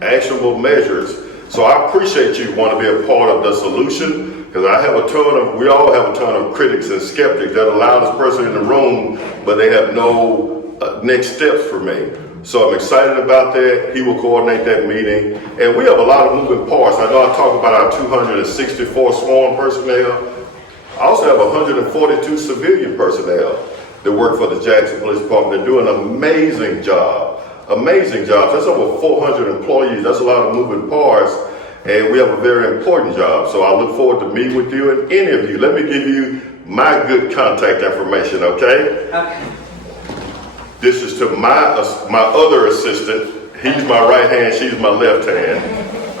actionable measures. So I appreciate you want to be a part of the solution, Because we all have a ton of critics and skeptics that allow this person in the room, but they have no next steps for me. So I'm excited about that. He will coordinate that meeting. And we have a lot of moving parts. I know I talked about our 264 sworn personnel. I also have 142 civilian personnel that work for the Jackson Police Department. They're doing an amazing job. Amazing job. That's over 400 employees. That's a lot of moving parts. And we have a very important job. So I look forward to meeting with you and any of you. Let me give you my good contact information, okay? Okay. This is to my other assistant. He's my right hand, she's my left hand.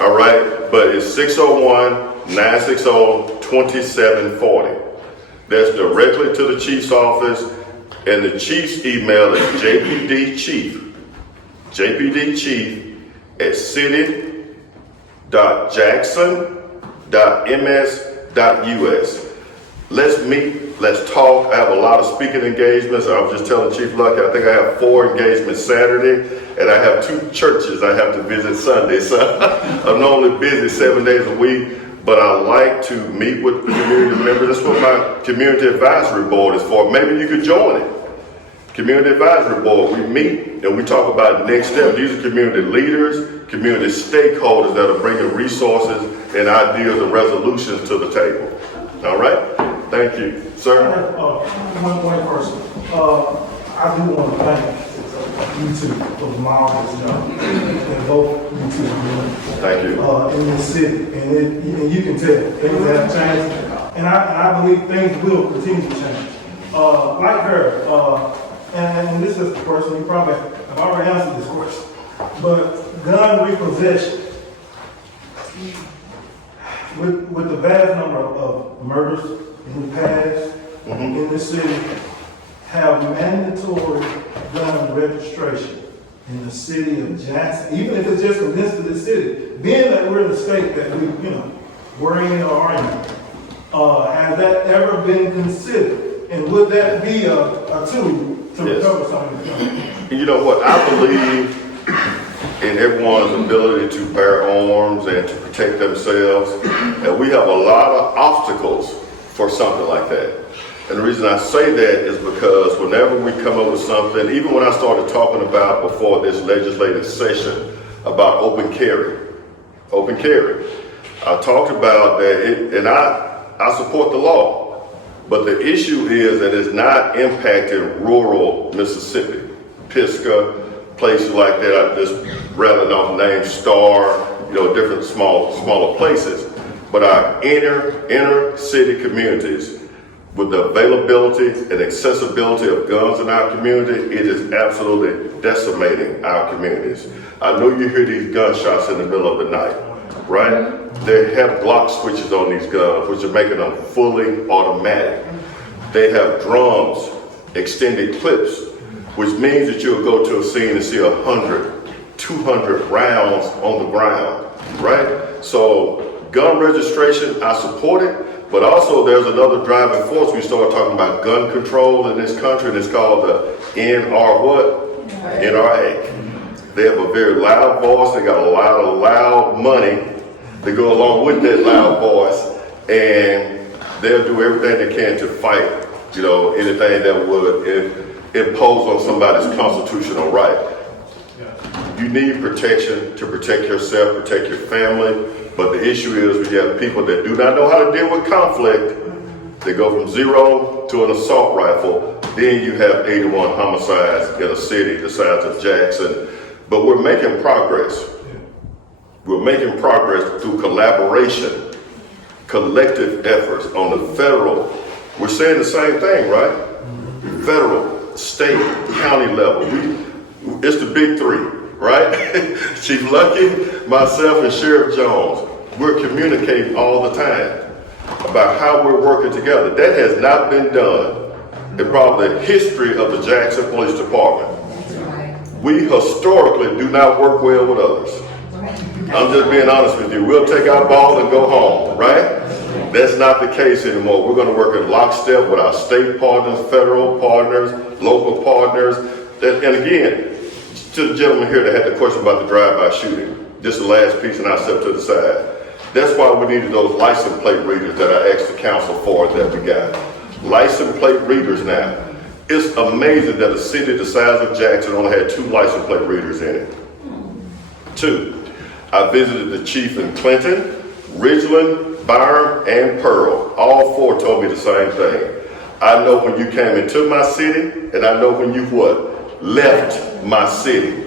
All right? But it's 601-960-2740. That's directly to the chief's office. And the chief's email is jpdchief@city.jackson.ms.us. Let's meet, let's talk. I have a lot of speaking engagements. I was just telling Chief Luckey, I think I have 4 engagements Saturday, and I have 2 churches I have to visit Sunday. So I'm normally busy 7 days a week, but I like to meet with the community members. That's what my community advisory board is for. Maybe you could join it. Community advisory board, we meet and we talk about next steps. These are community leaders, community stakeholders that are bringing resources and ideas and resolutions to the table. All right? Thank you. Sir? One person. I do want to thank you two for the marvelous job that both you two are doing. Thank you. In this city. And you can tell things have changed. And I believe things will continue to change. Like her, and this is the person, you probably have already answered this question, but gun repossession, with the vast number of murders in the past in this city, have mandatory gun registration in the city of Jackson, even if it's just a list of the city, being that we're in the state that we're in or are in, has that ever been considered? And would that be a tool to recover some of the gun? You know what? I believe in everyone's ability to bear arms and to protect themselves. And we have a lot of obstacles for something like that. And the reason I say that is because whenever we come up with something, even when I started talking about before this legislative session about open carry, I talked about that, and I support the law. But the issue is that it's not impacting rural Mississippi, Pisgah, places like that. I just rather off names, Star, different smaller places. But our inner city communities, with the availability and accessibility of guns in our community, it is absolutely decimating our communities. I know you hear these gunshots in the middle of the night, right? They have Glock switches on these guns, which are making them fully automatic. They have drums, extended clips, which means that you'll go to a scene and see 100, 200 rounds on the ground, right? So gun registration, I support it, but also there's another driving force. We start talking about gun control in this country, and it's called the NRA. They have a very loud voice. They got a lot of loud money to go along with that loud voice, and they'll do everything they can to fight, anything that would impose on somebody's constitutional right. You need protection to protect yourself, protect your family, but the issue is we have people that do not know how to deal with conflict. They go from 0 to an assault rifle. Then you have 81 homicides in a city the size of Jackson. But we're making progress. We're making progress through collaboration, collective efforts on the federal. We're saying the same thing, right? Federal, state, county level. It's the big 3, right? Chief Luckey, myself, and Sheriff Jones. We're communicating all the time about how we're working together. That has not been done in probably the history of the Jackson Police Department. We historically do not work well with others. I'm just being honest with you. We'll take our ball and go home, right? That's not the case anymore. We're going to work in lockstep with our state partners, federal partners, local partners. And again, to the gentleman here that had the question about the drive-by shooting, just the last piece and I'll step to the side. That's why we needed those license plate readers that I asked the council for that we got. License plate readers now. It's amazing that a city the size of Jackson only had 2 license plate readers in it. 2. I visited the chief in Clinton, Ridgeland, Byron, and Pearl. All 4 told me the same thing. I know when you came into my city, and I know when you what? Left my city.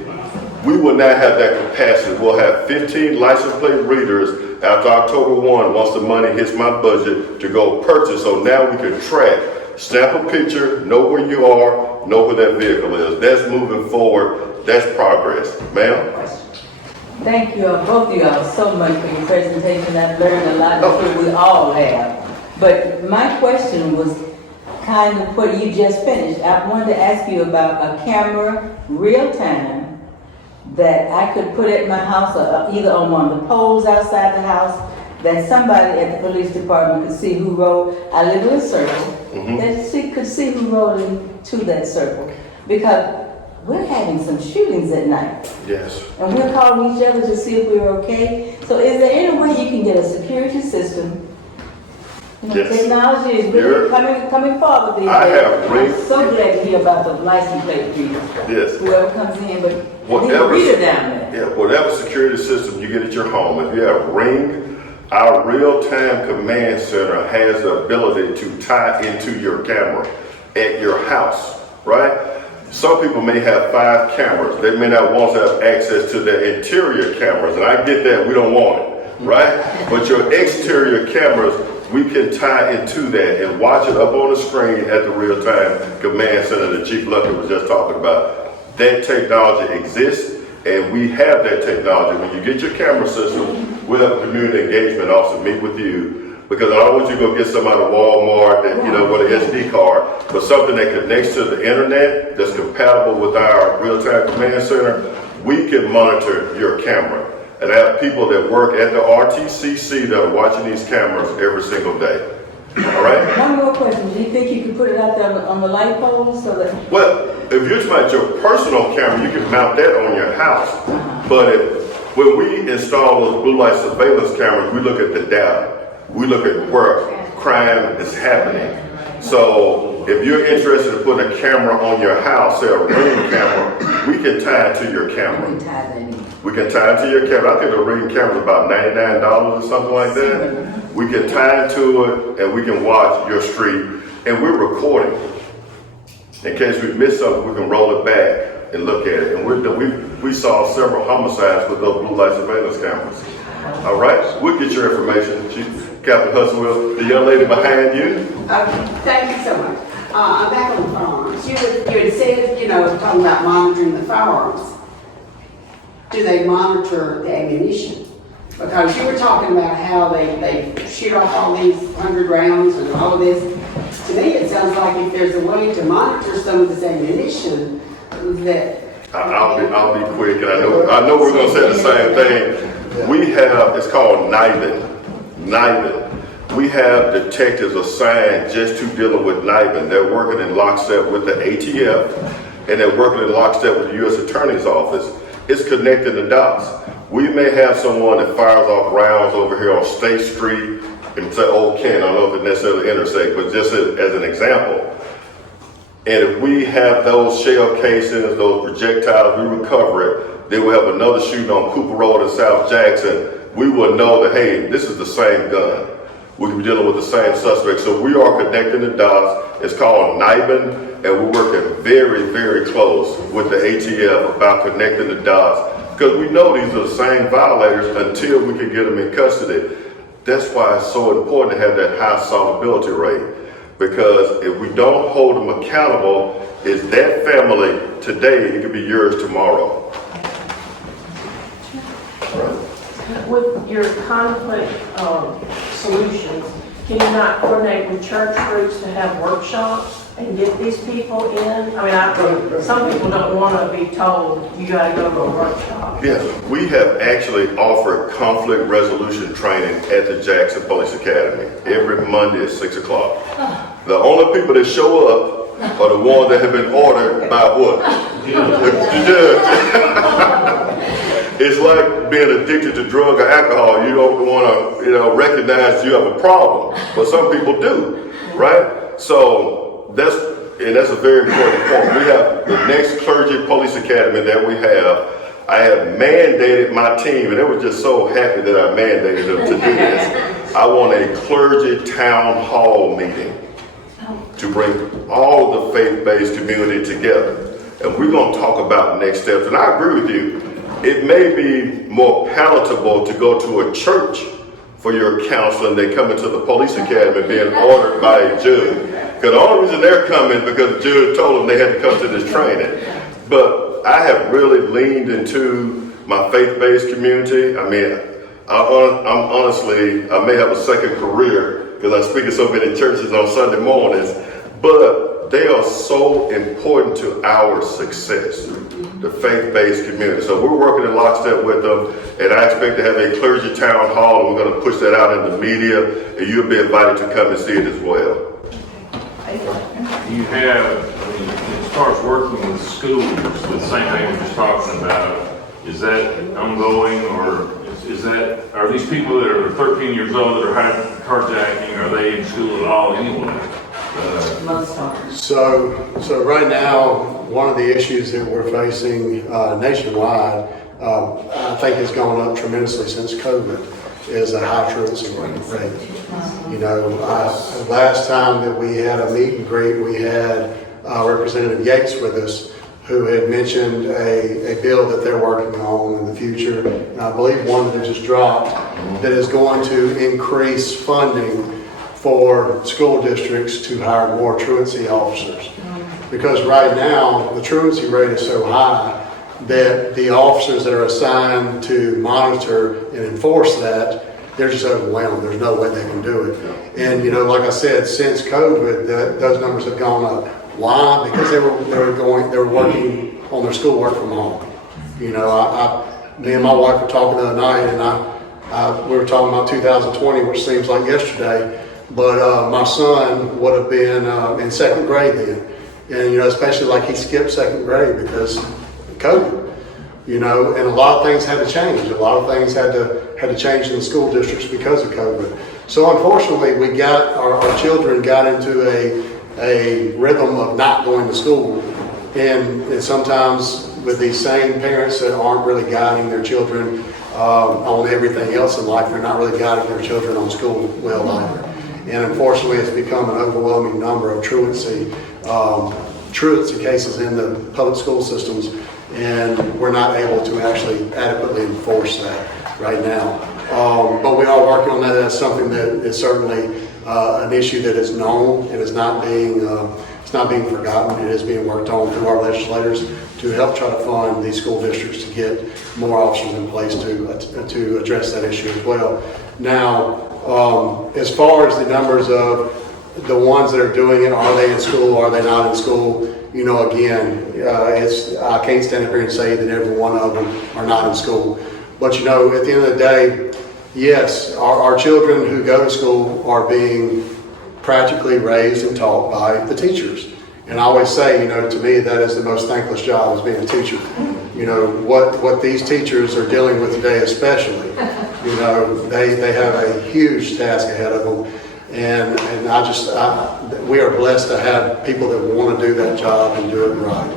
We will not have that capacity. We'll have 15 license plate readers after October 1, once the money hits my budget, to go purchase. So now we can track, snap a picture, know where you are, know where that vehicle is. That's moving forward. That's progress. Ma'am? Thank you, both of y'all, so much for your presentation. I've learned a lot, I'm sure we all have. But my question was kind of what you just finished. I wanted to ask you about a camera, real time, that I could put at my house, or either on one of the poles outside the house, that somebody at the police department could see who rode. I live in a circle, that could see who rode into that circle. Because we're having some shootings at night. Yes. And we're calling each other to see if we're okay. So is there any way you can get a security system? You know, Yes. technology is really coming forward these days. I have I'm so glad to hear about the license plate readers. Yes. Whoever comes in, but Whatever, need a reader down there. yeah, whatever security system you get at your home, if you have Ring, our real-time command center has the ability to tie into your camera at your house, right? Some people may have 5 cameras. They may not want to have access to the interior cameras, and I get that, we don't want it, right? But your exterior cameras, we can tie into that and watch it up on the screen at the real-time command center that Chief Luckey was just talking about. That technology exists, and we have that technology. When you get your camera system, we'll have a community engagement officer meet with you, because I don't want you to go get somebody at Walmart that, you know, with an SD card, but something that connects to the internet, that's compatible with our real-time command center. We can monitor your camera. And I have people that work at the RTCC that are watching these cameras every single day. All right? One more question. Do you think you could put it out there on the light poles so that? Well, if you're talking about your personal camera, you can mount that on your house. But when we install those blue light surveillance cameras, we look at the data. We look at where crime is happening. So if you're interested in putting a camera on your house, say a Ring camera, we can tie it to your camera. We can tie it to your camera. I think the Ring camera is about $99 or something like that. We can tie it to it, and we can watch your street. And we're recording. In case we miss something, we can roll it back and look at it. And we saw several homicides with those blue light surveillance cameras. All right, we'll get your information, Chief Captain Huswell. The young lady behind you. Thank you so much. I'm back on the firearms. You had said, you know, talking about monitoring the firearms. Do they monitor the ammunition? Because you were talking about how they shoot off all these 100 rounds and all of this. To me, it sounds like if there's a way to monitor some of this ammunition, that I'll be quick, and I know we're going to say the same thing. We have, it's called NIBIN. We have detectives assigned just to dealing with NIBIN. They're working in lockstep with the ATF, and they're working in lockstep with the U.S. Attorney's Office. It's connecting the dots. We may have someone that fires off rounds over here on State Street and say, Old Kent, I don't know if it necessarily intersect, but just as an example. And if we have those shell casings, those projectiles, we recover it, then we'll have another shooting on Cooper Road in South Jackson. We will know that, hey, this is the same gun. We can be dealing with the same suspect. So we are connecting the dots. It's called NIBIN, and we're working very, very close with the ATF about connecting the dots, because we know these are the same violators until we can get them in custody. That's why it's so important to have that high solvability rate. Because if we don't hold them accountable, it's that family today, it could be yours tomorrow. With your conflict solutions, can you not coordinate with church groups to have workshops and get these people in? I mean, some people don't want to be told, you got to go to a workshop. Yes, we have actually offered conflict resolution training at the Jackson Police Academy every Monday at 6 o'clock. The only people that show up are the ones that have been ordered by what? The judge. It's like being addicted to drug or alcohol. You don't want to, recognize you have a problem, but some people do, right? So that's a very important point. We have the next clergy police academy that we have. I have mandated my team, and they were just so happy that I mandated them to do this. I want a clergy town hall meeting to bring all the faith-based community together. And we're going to talk about next steps. And I agree with you. It may be more palatable to go to a church for your counseling than coming to the police academy being ordered by a judge. Because the only reason they're coming is because the judge told them they had to come to this training. But I have really leaned into my faith-based community. I mean, I'm honestly, I may have a second career because I speak at so many churches on Sunday mornings, but they are so important to our success, the faith-based community. So we're working in lockstep with them, and I expect to have a clergy town hall, and we're going to push that out in the media, and you'll be invited to come and see it as well. You have, as far as working with schools, the same thing we're just talking about, is that ongoing, or are these people that are 13 years old that are carjacking, are they in school at all anyway? Most are. So right now, one of the issues that we're facing nationwide, I think has gone up tremendously since COVID, is a high truancy rate. Last time that we had a meet and greet, we had Representative Yates with us, who had mentioned a bill that they're working on in the future, and I believe one that just dropped, that is going to increase funding for school districts to hire more truancy officers. Because right now, the truancy rate is so high that the officers that are assigned to monitor and enforce that, they're just overwhelmed. There's no way they can do it. And like I said, since COVID, those numbers have gone up. Why? Because they were working on their schoolwork from home. Me and my wife were talking the other night, and we were talking about 2020, which seems like yesterday. But my son would have been in second grade then, and especially like he skipped second grade because of COVID. And a lot of things had to change. A lot of things had to change in the school districts because of COVID. So unfortunately, we got our children got into a rhythm of not going to school, and sometimes with these same parents that aren't really guiding their children on everything else in life, they're not really guiding their children on school well either. And unfortunately, it's become an overwhelming number of truancy cases in the public school systems, and we're not able to actually adequately enforce that right now. But we are working on that. That's something that is certainly an issue that is known and is not being forgotten. It is being worked on through our legislators to help try to fund these school districts to get more officers in place to address that issue as well. Now, as far as the numbers of the ones that are doing it, are they in school, are they not in school? Again, I can't stand up here and say that every one of them are not in school. But at the end of the day, yes, our children who go to school are being practically raised and taught by the teachers. And I always say, to me, that is the most thankless job, is being a teacher. What these teachers are dealing with today especially, they have a huge task ahead of them. And we are blessed to have people that want to do that job and do it right.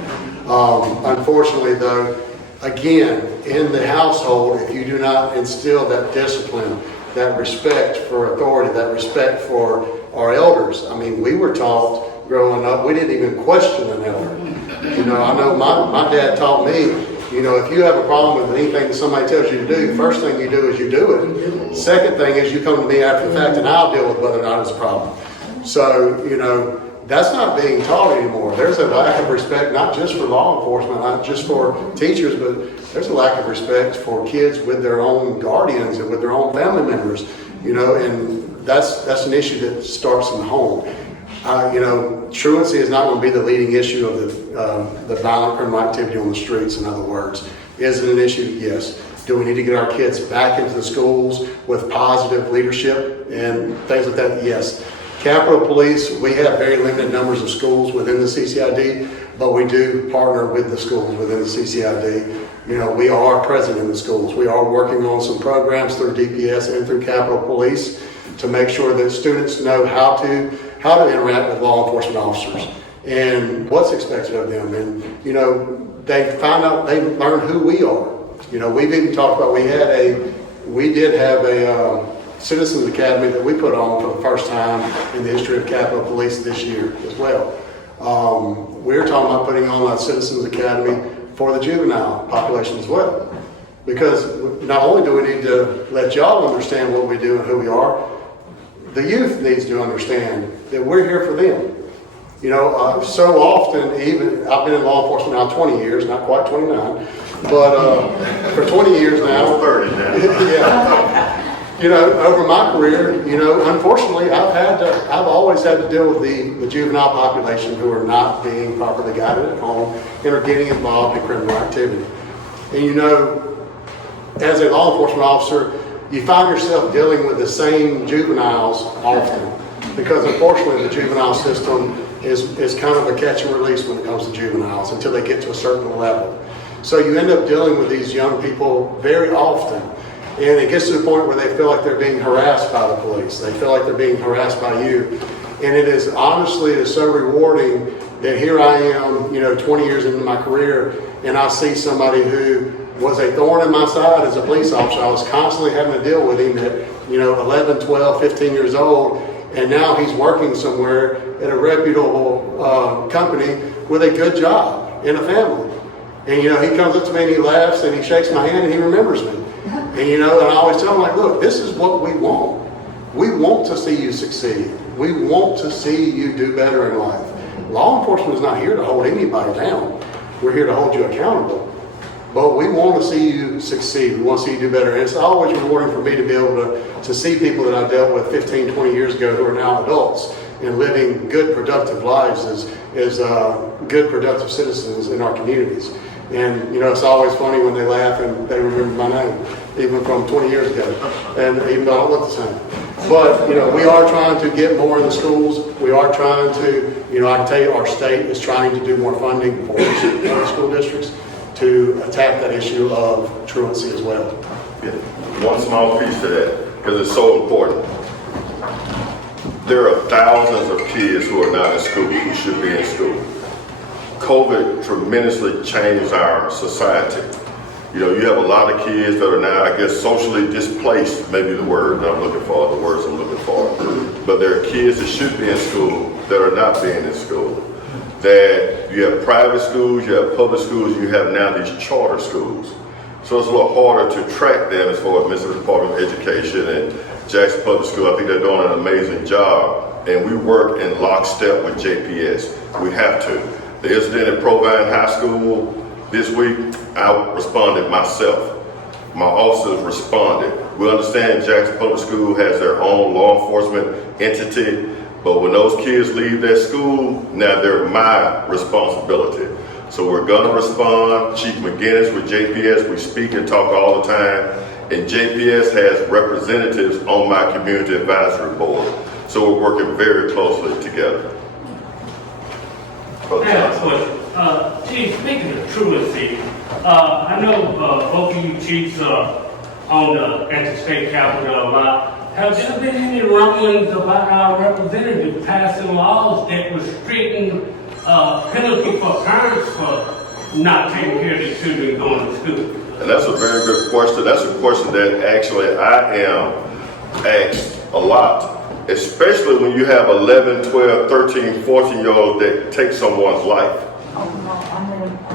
Unfortunately, though, again, in the household, if you do not instill that discipline, that respect for authority, that respect for our elders. I mean, we were taught growing up, we didn't even question an elder. I know my dad taught me, if you have a problem with anything that somebody tells you to do, the first thing you do is you do it. Second thing is you come to me after the fact and I'll deal with whether or not it's a problem. So, that's not being taught anymore. There's a lack of respect, not just for law enforcement, not just for teachers, but there's a lack of respect for kids with their own guardians and with their own family members, and that's an issue that starts in the home. Truancy is not going to be the leading issue of the violent criminal activity on the streets, in other words. Is it an issue? Yes. Do we need to get our kids back into the schools with positive leadership and things like that? Yes. Capitol Police, we have very limited numbers of schools within the CCID, but we do partner with the schools within the CCID. You know, we are present in the schools. We are working on some programs through DPS and through Capitol Police to make sure that students know how to interact with law enforcement officers and what's expected of them. And, you know, they learn who we are. You know, we've even talked about, we did have a Citizens Academy that we put on for the first time in the history of Capitol Police this year as well. We're talking about putting on a Citizens Academy for the juvenile population as well. Because not only do we need to let y'all understand what we do and who we are, the youth needs to understand that we're here for them. You know, so often, even, I've been in law enforcement now 20 years, not quite 29, but for 20 years now. 30 now. Yeah. You know, over my career, you know, unfortunately, I've always had to deal with the juvenile population who are not being properly guided at home and are getting involved in criminal activity. And you know, as a law enforcement officer, you find yourself dealing with the same juveniles often, because unfortunately the juvenile system is kind of a catch and release when it comes to juveniles until they get to a certain level. So you end up dealing with these young people very often. And it gets to the point where they feel like they're being harassed by the police. They feel like they're being harassed by you. And it is honestly so rewarding that here I am, you know, 20 years into my career, and I see somebody who was a thorn in my side as a police officer. I was constantly having to deal with him at, you know, 11, 12, 15 years old. And now he's working somewhere at a reputable company with a good job and a family. And, you know, he comes up to me and he laughs and he shakes my hand and he remembers me. And, you know, and I always tell him, like, look, this is what we want. We want to see you succeed. We want to see you do better in life. Law enforcement is not here to hold anybody down. We're here to hold you accountable. But we want to see you succeed. We want to see you do better. And it's always rewarding for me to be able to see people that I dealt with 15, 20 years ago who are now adults and living good, productive lives as good, productive citizens in our communities. And, you know, it's always funny when they laugh and they remember my name, even from 20 years ago, and even though I don't look the same. But, you know, we are trying to get more in the schools. We are trying to, you know, I can tell you our state is trying to do more funding for the school districts to attack that issue of truancy as well. Yeah. One small piece to that, because it's so important. There are thousands of kids who are not in school, who should be in school. COVID tremendously changed our society. You know, you have a lot of kids that are now, I guess, socially displaced, maybe the word that I'm looking for, the words I'm looking for. But there are kids that should be in school that are not being in school. That you have private schools, you have public schools, you have now these charter schools. So it's a little harder to track them as far as Mississippi Department of Education and Jackson Public School. I think they're doing an amazing job. And we work in lockstep with JPS. We have to. The incident at Provine High School this week, I responded myself. My officers responded. We understand Jackson Public School has their own law enforcement entity, but when those kids leave their school, now they're my responsibility. So we're gonna respond. Chief McGinnis with JPS, we speak and talk all the time, and JPS has representatives on my community advisory board. So we're working very closely together. I have a question. Chief, speaking of truancy, I know both of you chiefs are on at the state capitol a lot. Have there been any rumblings about our representatives passing laws that restricting penalty for parents for not taking care of their children going to school? And that's a very good question. That's a question that actually I am asked a lot. Especially when you have 11, 12, 13, 14-year-olds that take someone's life.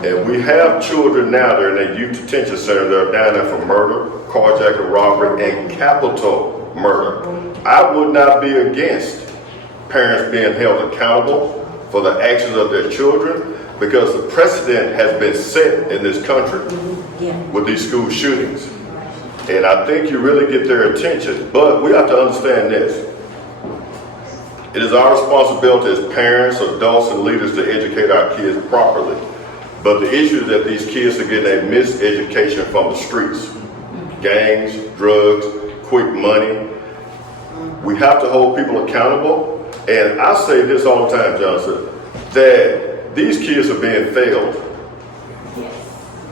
And we have children now that are in a youth detention center that are down there for murder, carjacking, robbery, and capital murder. I would not be against parents being held accountable for the actions of their children, because the precedent has been set in this country with these school shootings. And I think you really get their attention. But we have to understand this. It is our responsibility as parents, adults, and leaders to educate our kids properly. But the issue is that these kids are getting a miseducation from the streets. Gangs, drugs, quick money. We have to hold people accountable, And I say this all the time, Johnson, that these kids are being failed.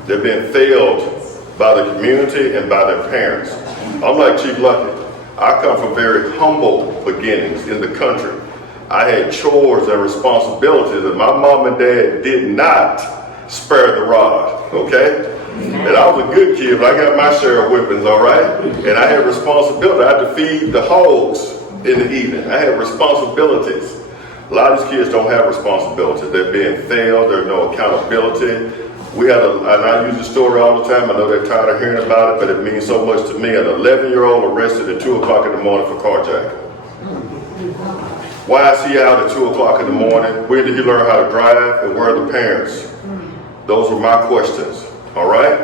They're being failed by the community and by their parents. I'm like Chief Luckey. I come from very humble beginnings in the country. I had chores and responsibilities, and my mom and dad did not spare the rod, okay? And I was a good kid, but I got my share of whippings, all right? And I had responsibility. I had to feed the hogs in the evening. I had responsibilities. A lot of these kids don't have responsibilities. They're being failed. There's no accountability. We had and I use the story all the time. I know they're tired of hearing about it, but it means so much to me. An 11-year-old arrested at 2 o'clock in the morning for carjacking. Why is he out at 2 o'clock in the morning? Where did he learn how to drive, and where are the parents? Those were my questions, all right?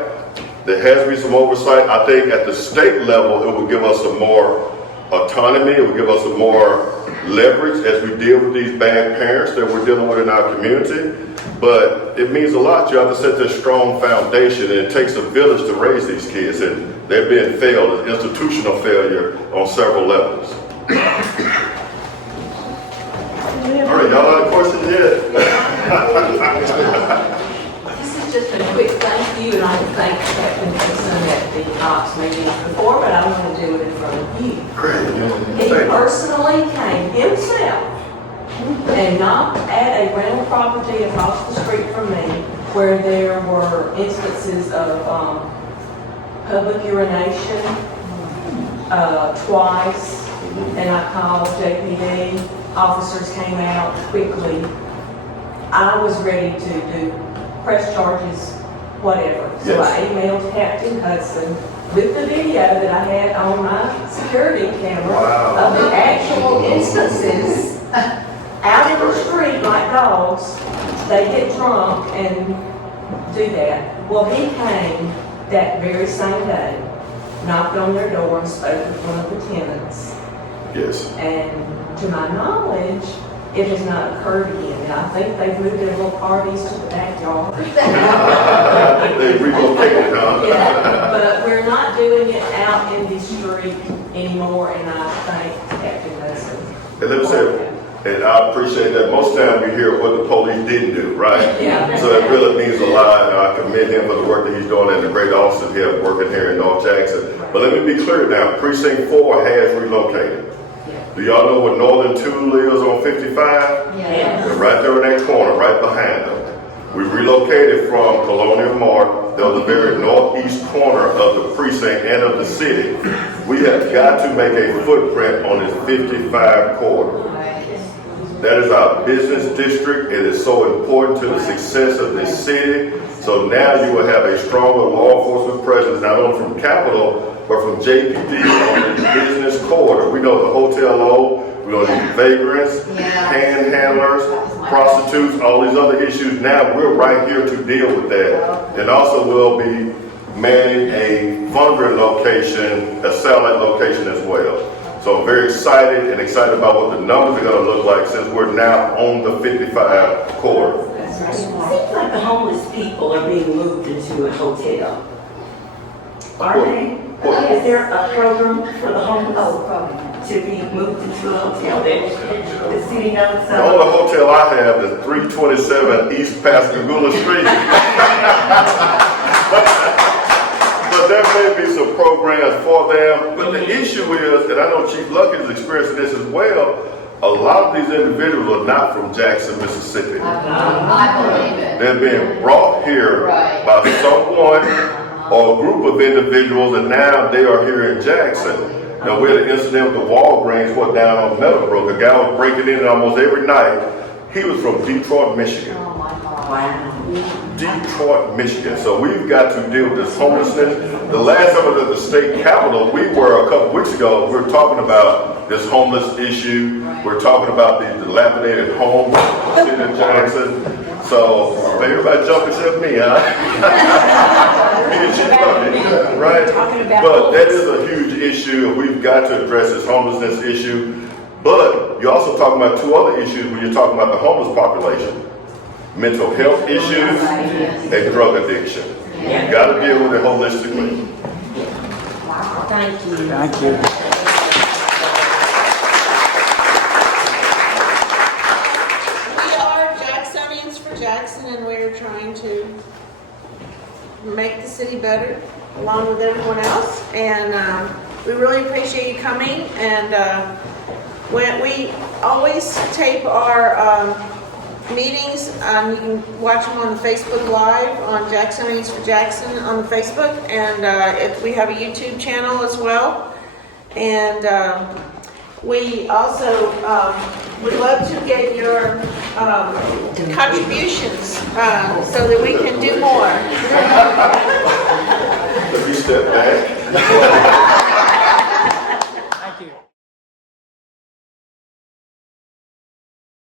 There has to be some oversight. I think at the state level, it will give us some more autonomy. It will give us some more leverage as we deal with these bad parents that we're dealing with in our community. But it means a lot. You have to set this strong foundation, and it takes a village to raise these kids, and they're being failed, it's institutional failure on several levels. All right, y'all have a question yet? This is just a quick thank you, and I thank Captain Nixon at the Ops meeting before, but I want to do it in front of you. Great. He personally came himself and knocked at a rental property across the street from me where there were instances of public urination twice, and I called JPD. Officers came out quickly. I was ready to do press charges, whatever. So I emailed Captain Hudson with the video that I had on my security camera of the actual instances out in the street like dogs. They get drunk and do that. Well, he came that very same day, knocked on their door and spoke with one of the tenants. Yes. And to my knowledge, it has not occurred again. And I think they've moved their little parties to the backyard. They relocated, huh? Yeah, but we're not doing it out in the street anymore, and I thank Captain Hudson. And let me say, and I appreciate that. Most times we hear what the police didn't do, right? Yeah. So it really means a lot, and I commend him for the work that he's doing and the great officers he has working here in North Jackson. But let me be clear now, Precinct 4 has relocated. Do y'all know where Northern 2 lives on 55? Yes. They're right there in that corner, right behind them. We relocated from Colonial Mark. They're the very northeast corner of the precinct and of the city. We have got to make a footprint on this 55 corridor. That is our business district. It is so important to the success of this city. So now you will have a stronger law enforcement presence, not only from Capitol, but from JPD on the business corridor. We know the hotel load, we know the vagrants, panhandlers, prostitutes, all these other issues. Now we're right here to deal with that. And also we'll be manning a fundraising location, a satellite location as well. So I'm very excited about what the numbers are going to look like since we're now on the 55 corridor. It seems like the homeless people are being moved into a hotel. Are they? Is there a program for the homeless to be moved into a hotel that the city knows? The only hotel I have is 327 East Pascagoula Street. But there may be some programs for them. But the issue is, and I know Chief Luckey is experiencing this as well, a lot of these individuals are not from Jackson, Mississippi. I believe it. They're being brought here by someone or a group of individuals, and now they are here in Jackson. Now we had an incident with the Walgreens, down on Meadowbrook. A guy was breaking in almost every night. He was from Detroit, Michigan. Detroit, Michigan. So we've got to deal with this homelessness. The last time I was at the state capitol, we were a couple weeks ago, we were talking about this homeless issue. We're talking about the dilapidated homes in the city of Jackson. So everybody jump except me, huh? Me and Chief Luckey, right? But that is a huge issue, and we've got to address this homelessness issue. But you're also talking about two other issues when you're talking about the homeless population. Mental health issues and drug addiction. You've got to deal with it holistically. Thank you. Thank you. Jackson, and we're trying to make the city better along with everyone else. And we really appreciate you coming. And we always tape our meetings. You can watch them on the Facebook Live on Jacksonians for Jackson on the Facebook. And if we have a YouTube channel as well. And we also would love to get your contributions so that we can do more. Let me step back.